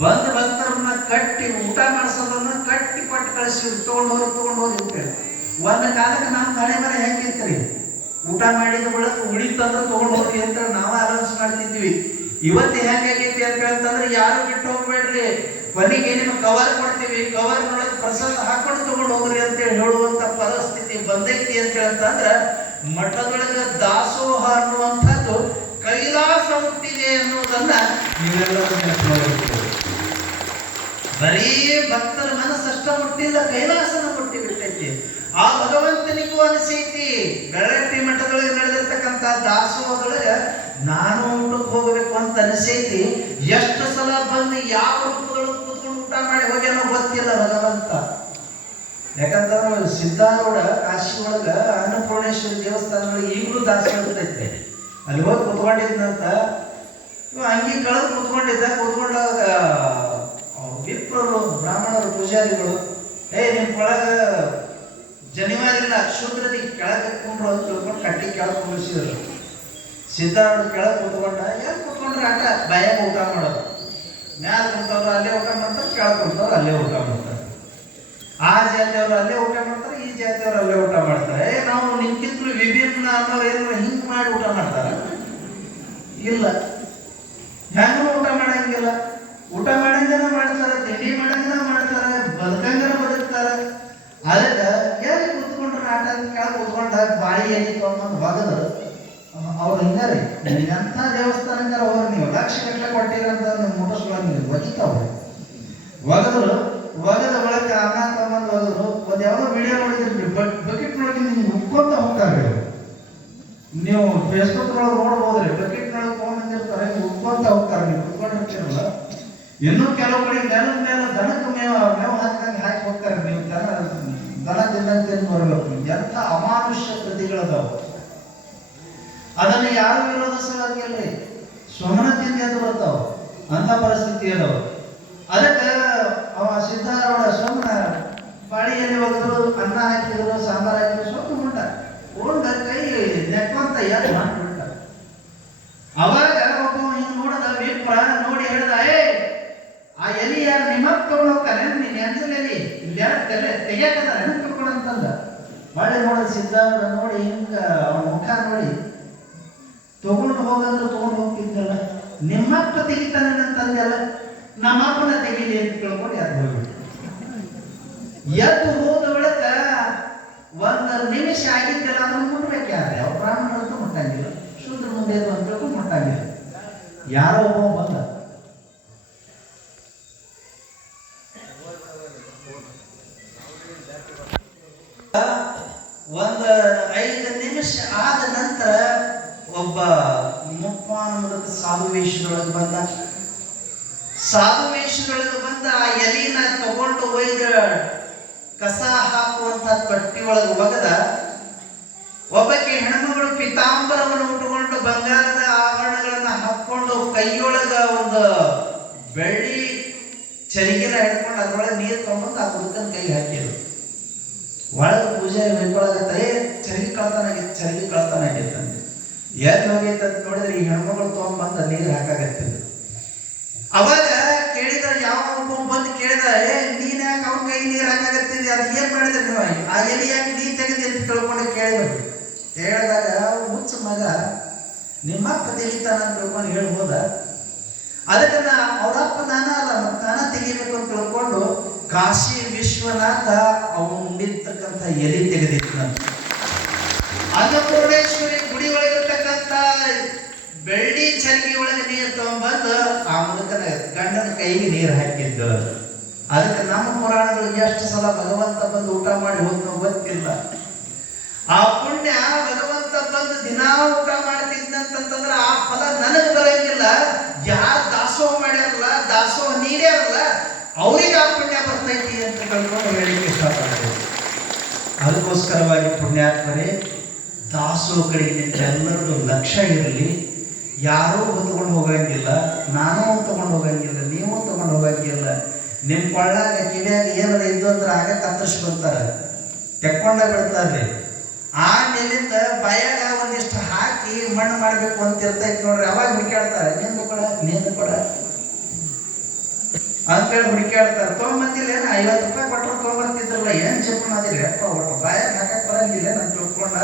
ಬಂದ ಭಕ್ತರನ್ನ ಕಟ್ಟಿ ಊಟ ಮಾಡಿಸೋದನ್ನ ಕಟ್ಟಿ ಕೊಟ್ಟು ಕಳಿಸಿ ತಗೊಂಡು ಹೋಗಿ ಅಂತೇಳಿ. ಒಂದು ಕಾಲಕ್ಕೆ ನಮ್ಮ ಹಳೆ ಮನೆ ಹೆಂಗಿರ್ತೀರಿ, ಊಟ ಮಾಡಿದ ಬಳಿಕ ಉಳಿತಂದ್ರೆ ತಗೊಂಡು ಹೋಗಿ ಅಂತ ನಾವು ಅನೌನ್ಸ್ ಮಾಡ್ತಿದ್ವಿ. ಇವತ್ತು ಹೆಂಗಾಗೈತಿ ಅಂತ ಹೇಳ್ತಂದ್ರೆ, ಯಾರು ಬಿಟ್ಟು ಹೋಗ್ಬೇಡ್ರಿ, ಕೊನೆಗೆ ನಿಮ್ಮ ಕವರ್ ಕೊಡ್ತೀವಿ, ಕವರ್ ನೊಳಗೆ ಪ್ರಸಾದ ಹಾಕೊಂಡು ತಗೊಂಡು ಹೋಗ್ರಿ ಅಂತ ಹೇಳುವಂತ ಪರಿಸ್ಥಿತಿ ಬಂದೈತಿ ಅಂತ ಹೇಳ್ತಂದ್ರ, ಮಠದೊಳಗ ದಾಸೋಹ ಅನ್ನುವಂಥದ್ದು ಕೈಲಾಸ ಹುಟ್ಟಿದೆ ಅನ್ನೋದನ್ನ ನೀವೆಲ್ಲರೂ ನೆನಪಿಸಿಕೊಳ್ಳಬೇಕು. ಬರೀ ಭಕ್ತರ ಮನಸ್ಸಷ್ಟ ಮುಟ್ಟಿಲ್ಲ, ಕೈಲಾಸನ ಮುಟ್ಟಿ ಬಿಟ್ಟೈತಿ. ಆ ಭಗವಂತನಿಗೂ ಅನಿಸೈತಿ. ಬೆಳಟ್ಟಿ ಮಠದೊಳಗೆ ನಡೆದಿರ್ತಕ್ಕಂಥ ದಾಸೋಹದೊಳಗ ನಾನು ಊಟಕ್ಕೆ ಹೋಗಬೇಕು ಅಂತ ಅನಿಸೈತಿ. ಎಷ್ಟು ಸಲ ಬಂದು ಯಾವ ರೂಪದೊಳಗೆ ಕೂತ್ಕೊಂಡು ಊಟ ಮಾಡಿ ಹೋಗ್ಯಾನೋ ಗೊತ್ತಿಲ್ಲ ಭಗವಂತ. ಯಾಕಂತಂದ್ರೆ ಸಿದ್ಧಾರೂಢ ಕಾಶಿ ಒಳಗ ಅನ್ನಪೂರ್ಣೇಶ್ವರಿ ದೇವಸ್ಥಾನದೊಳಗೆ ಈಗಲೂ ದಾಸೋಹ ಇರ್ತೈತೆ. ಅಲ್ಲಿ ಹೋಗಿ ಕುತ್ಕೊಂಡಿದ್ನಂತ ಇವ ಅಂಗಿ ಕಳೆದು ಕೂತ್ಕೊಂಡಾಗ ವಿಪ್ರರು ಬ್ರಾಹ್ಮಣರು ಪೂಜಾರಿಗಳು ನಿಮ್ ಒಳಗ ಜನಿವಾರಿಲ್ಲ ಶೂದ್ರದಿ ಕೆಳಗೆ ಕುಂಡ್ರು ಅಂತ ತಿಳ್ಕೊಂಡು ಕಟ್ಟಿ ಕೆಳಗೆ ಕುಂಡಿಸಿದ್ರು. ಸಿದ್ಧಾರೂಢ ಕೆಳಗೆ ಕೂತ್ಕೊಂಡ ಎಲ್ಲಿ ಕೂತ್ಕೊಂಡ್ರೆ ಆಟ ಭಯಾಗ ಊಟ ಮಾಡೋದು. ಮ್ಯಾಲ ಕುಂತವ್ರು ಅಲ್ಲೇ ಊಟ ಮಾಡ್ತಾರೆ, ಕೆಳಗೆ ಕುಂತವ್ರು ಅಲ್ಲೇ ಊಟ ಮಾಡ್ತಾರೆ. ಆ ಜಾತಿಯವರು ಅಲ್ಲೇ ಊಟ ಮಾಡ್ತಾರೆ, ಈ ಜಾತಿಯವರು ಅಲ್ಲೇ ಊಟ ಮಾಡ್ತಾರೆ. ನಾವು ನಿಮ್ಗಿಂತಲೂ ವಿಭಿನ್ನ ಅನ್ನೋರು ಏನಾರ ಹಿಂಗ್ ಮಾಡಿ ಊಟ ಮಾಡ್ತಾರ? ಇಲ್ಲ, ಹೆಂಗೂ ಊಟ ಮಾಡಂಗಿಲ್ಲ. ಊಟ ಮಾಡಂಗನ ಮಾಡ್ತಾರೆ, ತಿಂಡಿ ಮಾಡಂಗನ ಮಾಡ್ತಾರೆ, ಬದುಕಂಗನ ಬದುಕ್ತಾರೆ. ಅದಕ್ಕೆ ಎಲ್ಲಿ ಕೂತ್ಕೊಂಡ್ರೆ ಆಟ ಕೆಳಗೆ ಕೂತ್ಕೊಂಡಾಗ ಬಾಳಿ ಎಲ್ಲಿ ತೊಗೊಂಬಂದು ಒಗದ್ರು ಅವ್ರು ಹಿಂಗಾರಿ ಎಂಥ ದೇವಸ್ಥಾನಕ್ಕಾರ ಹೋಗ್ರಿ ನೀವು ಲಕ್ಷ ಗಟ್ಟಲೆ ಕೊಟ್ಟಿರಂತ ನೀವು ಮುಟ್ಟಿಸ್ಕೊಳ್ಳೋದು ನೀವು ಒಗಿತಾವ್ರಿ. ಒಗದ್ರು ಒಗದ ಒಳಗೆ ಅನ್ನ ತಗೊಂಬಂದು ಒಗದ್ರು. ಒಂದು ಯಾವುದೋ ವಿಡಿಯೋ ನೋಡಿದ್ರಿ, ಬಕೆಟ್ ಒಳಗೆ ನಿಮ್ಗೆ ಉಕ್ಕೊಂತ ಹೋಗ್ತಾರೆ. ನೀವು ಫೇಸ್ಬುಕ್ ಒಳಗೆ ನೋಡ್ಬೋದ್ರಿ, ಬಕೆಟ್ ಒಳಗೆ ತೊಗೊಂಡಿರ್ತಾರೆ, ಉಕ್ಕೊಂತ ಹೋಗ್ತಾರೆ. ನೀವು ಕುತ್ಕೊಂಡಿರ್ತೀರಲ್ಲ. ಇನ್ನೂ ಕೆಲವು ಕಡೆ ನೆಲದ ಮೇಲೆ ದನಕ್ಕೆ ಮೇವು ಹಾಕಿದಂಗೆ ಹಾಕಿ ಹೋಗ್ತಾರೆ. ನೀವು ದನ ತಿನ್ನಂತೆ ಬರಬೇಕು. ಎಂಥ ಅಮಾನುಷ್ಯ ಕೃತಿಗಳದಾವ. ಅದನ್ನು ಯಾರು ವಿರೋಧಿಸೋದಿಲ್ರಿ, ಸುಮ್ಮನತೆಯಿಂದ ಎದ್ದು ಬರ್ತಾವ. ಅಂತ ಪರಿಸ್ಥಿತಿ ಅದಾವ. ಅದಕ್ಕೆ ಅವ ಸಿದ್ಧಾರೂಢ ಸುಮ್ಮನ ಬಾಳಿಯಲ್ಲಿ ಹೋದ್ರು, ಅನ್ನ ಹಾಕಿದ್ರು, ಸಾಂಬಾರು ಹಾಕಿದ್ರು, ಸ್ವಲ್ಪ ಉಂಡ ಕೈ ನೆಕ್ಕೊಂತ ಎದ್ದು ಮಾಡ್ಬಿಟ್ಟ. ಅವಾಗ ಒಬ್ಬ ಹಿಂಗ್ ನೋಡದ ವಿಪ್ರ ನೋಡಿ ಹೇಳ್ದ, ಆ ಎಲಿ ಯಾರು ನಿಮ್ಮಪ್ಪ ತಗೊಂಡು ಹೋಗ್ತಾನೆ, ನೀನ್ ಎಂಜಲ್ ಎಲಿ ಇಲ್ಲಿ ಯಾರು ತೆಗಿಯಾಕದ ನೆನಪು ತಗೊಂಡಂತಂದ. ಬಾಳೆ ನೋಡ ಸಿದ್ಧಾರೂಢ ನೋಡಿ ಹಿಂಗ ಅವನ ಮುಖ ನೋಡಿ, ತಗೊಂಡು ಹೋಗಂದ್ರೆ ತಗೊಂಡು ಹೋಗ್ತಿದ್ದಲ್ಲ, ನಿಮ್ಮಪ್ಪ ತೆಗಿತಾನೆ ಅಂತಂದೆಲ್ಲ, ನಮ್ಮಪ್ಪನ ತೆಗಿಲಿ ಅಂತ ಕೇಳ್ಕೊಂಡು ಎದ್ದು ಹೋಗ್ಬಿಟ್ಟು. ಎದ್ದು ಹೋದ ಬಳಿಕ ಒಂದು ನಿಮಿಷ ಆಗಿದ್ದಲ್ಲ ಅದನ್ನು ಮುಟ್ಬೇಕಾದ್ರೆ ಅವ್ರು ಬ್ರಾಹ್ಮಣರಂತೂ ಮುಟ್ಟಂಗಿಲ್ಲ, ಶೂದ್ರ ಮುಂದೆ ಅಂತ ತಿಳ್ಕೊಂಡು ಮುಟ್ಟಂಗಿಲ್ಲ. ಯಾರೋ ಒಬ್ಬ ಬಂದ, ಒಂದು 5 ನಿಮಿಷ ಆದ ನಂತರ ಒಬ್ಬ ಮುಪ್ಪಾನಮದ ಸಾಧುವೇಶದೊಳಗೆ ಬಂದ. ಸಾಧುವೇಶದೊಳಗೆ ಬಂದ ಆ ಎಲಿನ ತಗೊಂಡು ಒಯ್ದ ಕಸ ಹಾಕುವಂತ ತೊಟ್ಟಿ ಒಳಗೆ ಒಗದ. ಒಬ್ಬಕ್ಕೆ ಹೆಣ್ಮಗಳು ಪಿತಾಂಬರವನ್ನು ಉಟ್ಟುಕೊಂಡು ಬಂಗಾರದ ಆಭರಣಗಳನ್ನ ಹಾಕೊಂಡು ಕೈಯೊಳಗ ಒಂದು ಬೆಳ್ಳಿ ಚರಿಗೆನ ಹಿಡ್ಕೊಂಡು ಅದ್ರೊಳಗೆ ನೀರು ತಗೊಂಡು ಆ ಮುದುಕನ ಕೈ ಹಾಕಿದ್ರು. ಒಳಗೆ ಪೂಜಾರಿ ಬೆಳ್ಕೊಳಗತ್ತ, ಚರಿಗೆ ಕಳ್ತಾನ ಆಗಿತ್ತಂತೆ. ಎಲ್ಲಿ ಹೋಗೈತೆ ಅಂತ ನೋಡಿದ್ರೆ ಈ ಹೆಣ್ಮಗಳು ತಗೊಂಡ್ಬಂದ ನೀರು ಹಾಕಾಗತ್ತಿದ್ರು. ಅವಾಗ ಕೇಳಿದ, ಯಾವ ಒಬ್ಬ ಬಂದು ಕೇಳಿದ, ನೀನ್ ಯಾಕೆ ಅವ್ನ ಕೈ ನೀರು ಹಾಕಾಗತ್ತಿದ್ದೆ, ಅದು ಏನ್ ಮಾಡಿದ್ರೆ ನೀವು ಆ ಎಲಿ ಯಾಕೆ ನೀ ತೆಗೆದಿ ಅಂತ ತಿಳ್ಕೊಂಡು ಕೇಳಿದ್ರು. ಹೇಳಿದಾಗ ಹುಚ್ಚ ಮಗ ನಿಮ್ಮಪ್ಪ ತೆಗಿತಾನ ಅಂತ ತಿಳ್ಕೊಂಡು ಹೇಳ್ಬೋದ. ಅದಕ್ಕೆ ಅವ್ರಪ್ಪ ನಾನ ಅಲ್ಲ, ಮತ್ತೆ ನಾನ ತೆಗಿಬೇಕು ಅಂತ ತಿಳ್ಕೊಂಡು ಕಾಶಿ ವಿಶ್ವನಾಥ ಅವನು ಉಂಡಿರ್ತಕ್ಕಂಥ ಎಲಿ ತೆಗೆದಿತ್ತಂತ. ಅನ್ನಪೂರ್ಣೇಶ್ವರಿ ಗುಡಿ ಒಳಗಿರ್ತಕ್ಕಂಥ ಬೆಳ್ಳಿ ಚರಿಗೆ ಒಳಗೆ ನೀರು ತಗೊಂಡ್ಬಂದು ಆ ಮುದುಕನ ಗಂಡನ ಕೈಗೆ ನೀರು ಹಾಕಿದ್ದು. ಅದಕ್ಕೆ ನಮ್ಮ ಪುರಾಣಗಳು ಎಷ್ಟು ಸಲ ಭಗವಂತ ಬಂದು ಊಟ ಮಾಡಿ ಹೋದ್ನೋ ಗೊತ್ತಿಲ್ಲ. ಆ ಪುಣ್ಯ ಭಗವಂತ ಬಂದು ದಿನಾ ಊಟ ಮಾಡ್ತಿದ್ನಂತಂದ್ರೆ ಆ ಫಲ ನನಗೆ ಬರಂಗಿಲ್ಲ. ಯಾರು ದಾಸೋಹ ಮಾಡ್ಯಾರಲ್ಲ, ದಾಸೋಹ ನೀಡ್ಯಾರಲ್ಲ, ಅವ್ರಿಗೆ ಆ ಪುಣ್ಯ ಬರ್ತೈತಿ ಅಂತ ಕಲ್ಕೊಂಡು ಹೇಳಿಕ್ಕೆ ಇಷ್ಟಪಡ್ತೇವೆ. ಅದಕ್ಕೋಸ್ಕರವಾಗಿ ಪುಣ್ಯಾತ್ಮರೇ, ದಾಸೋಹ ಕಡೆಗೆ ನಿಮ್ಮೆಲ್ಲರದು ಲಕ್ಷ್ಯ ಇರಲಿ. ಯಾರೂ ಹೊತ್ಕೊಂಡು ಹೋಗಂಗಿಲ್ಲ, ನಾನೂ ತಗೊಂಡು ಹೋಗಂಗಿಲ್ಲ, ನೀವು ತಗೊಂಡು ಹೋಗಂಗಿಲ್ಲ. ನಿಮ್ಮ ಕೊಳ್ಳಾಗ ಕಿವಿಯಾಗ ಏನಾರ ಇದ್ದು ಅಂದ್ರೆ ಆಗ ಕತ್ತರಿಸ್ಕೊಂತಾರೆ, ತೆಕ್ಕೊಂಡ ಬಿಡ್ತಾರ್ರಿ. ಆಮೇಲಿಂದ ಭಯಾಗ ಒಂದಿಷ್ಟು ಹಾಕಿ ಮಣ್ಣು ಮಾಡಬೇಕು ಅಂತ ಇರ್ತೈತಿ ನೋಡ್ರಿ, ಅವಾಗ ಹುಡುಕಾಡ್ತಾರೆ, ನಿಂದು ಕೊಡ ಅಂತೇಳಿ ಹುಡುಕಾಡ್ತಾರೆ. ತೊಗೊಂಬಂದಿಲ್ಲ, 50 ರೂಪಾಯಿ ಕೊಟ್ಟರು ತೊಗೊಂಬರ್ತಿದ್ರಲ್ಲ, ಏನ್ ಚಪ್ಪಣ ಅದಿರಿ ಅಪ್ಪ, ಒಟ್ಟು ಬಾಯಾಗ ಹಾಕಕ್ ಬರಂಗಿಲ್ಲ ನಾನು ತಿಳ್ಕೊಂಡ.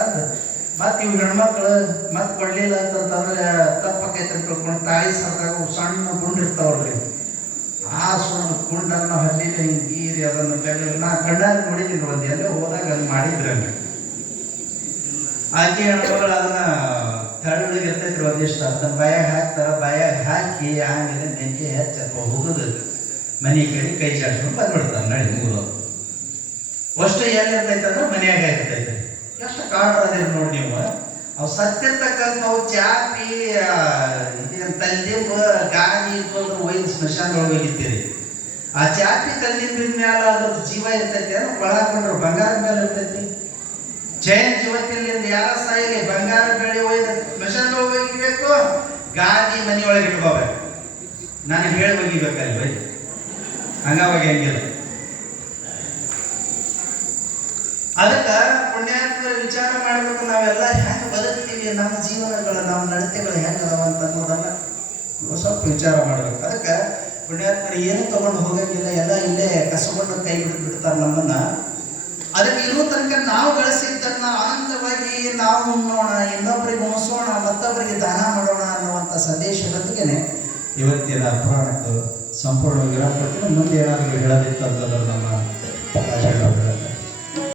ಮತ್ತೆ ಇವ್ ಹೆಣ್ಮಕ್ಳು ಮತ್ತೆ ಕೊಡ್ಲಿಲ್ಲ ಅಂತಂದ್ರೆ ತಪ್ಪಕೈತೆ ಅಂತ ತಿಳ್ಕೊಂಡು ತಾಯಿ ಸರ್ದಾಗ ಸಣ್ಣ ಗುಂಡಿರ್ತಾವಲ್ರಿ, ಆ ಸಣ್ಣ ಗುಂಡನ್ನು ಹಲ್ಲಿನ ಹಿಂಗೀರಿ ಅದನ್ನು ಬೆಳ್ಳಿ ನಾ ಕಣ್ಣಾಗಿ ನೋಡಿದ್ದೀನಿ. ಒಂದು ಎಲ್ಲೇ ಹೋದಾಗ ಅಲ್ಲಿ ಮಾಡಿದ್ರಂಗೆ ಆಕೆ ಹೆಣ್ಮಗಳು ಅದನ್ನ ತಳ್ಳಿಗೆ ಇರ್ತೈತ್ರಿ, ಒಂದಿಷ್ಟು ಅದನ್ನ ಬಾಯಾಗ ಹಾಕ್ತಾರ. ಬಾಯಾಗ ಹಾಕಿ ಆಮೇಲೆ ಬೆಂಕಿ ಹಚ್ಚ ಹೋಗುದು ಮನೆ ಕೈ ಚಾಡ್ಸ್ಕೊಂಡು ಬಂದ್ಬಿಡ್ತಾರೆ. ನಡಿ ಮೂರೋದು ಅಷ್ಟು ಎಲ್ಲಿರ್ತೈತೆ ಅಂದ್ರೆ ಮನೆಯಾಗ ಇರ್ತೈತೆ. ಎಷ್ಟು ಕಾಡ್ರದಿರಿ ನೋಡಿ ನೀವು. ಅವು ಸತ್ತಿರ್ತಕ್ಕಂಥವು ಚಾಪಿ ತಲ್ಲಿಂಬ ಗಾಳಿ ಇಟ್ಕೊಂಡ್ರೆ ಒಯ್ದು ಸ್ಮಶಾನದೊಳಗೆ ಹೋಗಿತ್ತೀರಿ. ಆ ಚಾಪಿ ತಲ್ಲಿಂಬಿನ ಮ್ಯಾಲ ಅದ್ರದ್ದು ಜೀವ ಇರ್ತೈತಿ, ಅಂದ್ರೆ ಒಳ ಹಾಕೊಂಡ್ರು ಬಂಗಾರದ ಮೇಲೆ ಇರ್ತೈತಿ. ಜೈನ್ ಜೀವತ್ತಿನಿಂದ ಯಾರ ಸಾಯಿಲಿ ಬಂಗಾರ ಬೆಳೆ ಒಯ್ದು ಸ್ಮಶಾನದೊಳಗೆ ಹೋಗಿಬೇಕು, ಗಾದಿ ಮನೆಯೊಳಗೆ ಇಟ್ಕೋಬೇಕು. ನನಗೆ ಹೇಳಿ ಒಗಿಬೇಕಲ್ವೇ? ಹಂಗಾಗಿ ಹೆಂಗಿಲ್ಲ. ಅದಕ್ಕ ಪುಣ್ಯಾತ್ಮರ ವಿಚಾರ ಮಾಡಬೇಕು, ನಾವೆಲ್ಲ ಹೆಂಗೆ ಬದುಕ್ತೀವಿ, ನಮ್ಮ ಜೀವನಗಳು, ನಮ್ಮ ನಡತೆಗಳು ಹೆಂಗದವ ಅಂತ ಅನ್ನೋದನ್ನ ಸ್ವಲ್ಪ ವಿಚಾರ ಮಾಡ್ಬೇಕು. ಅದಕ್ಕೆ ಪುಣ್ಯಾತ್ಮರು ಏನು ತಗೊಂಡು ಹೋಗಂಗಿಲ್ಲ, ಎಲ್ಲ ಇಲ್ಲೇ ಕಸಗೊಂಡು ಕೈ ಬಿಡ್ತಾರೆ ನಮ್ಮನ್ನ. ಅದಕ್ಕೆ ಇರೋ ತನಕ ನಾವು ಗಳಿಸಿದ್ದನ್ನ ಆನಂದವಾಗಿ ನಾವು ಉಣ್ಣೋಣ, ಇನ್ನೊಬ್ಬರಿಗೆ ಉಣಿಸೋಣ, ಮತ್ತೊಬ್ಬರಿಗೆ ದಾನ ಮಾಡೋಣ ಅನ್ನುವಂಥ ಸಂದೇಶದೊಂದಿಗೆ ಇವತ್ತಿನ ಪುರಾಣಕ್ಕೆ ಸಂಪೂರ್ಣ ವಿರಾಮ ಕೊಟ್ಟು ಮುಂದೆ ಏನಾದರೂ ಹೇಳೋದಿತ್ತು ಅಂತಂದ್ರೆ ನಮ್ಮ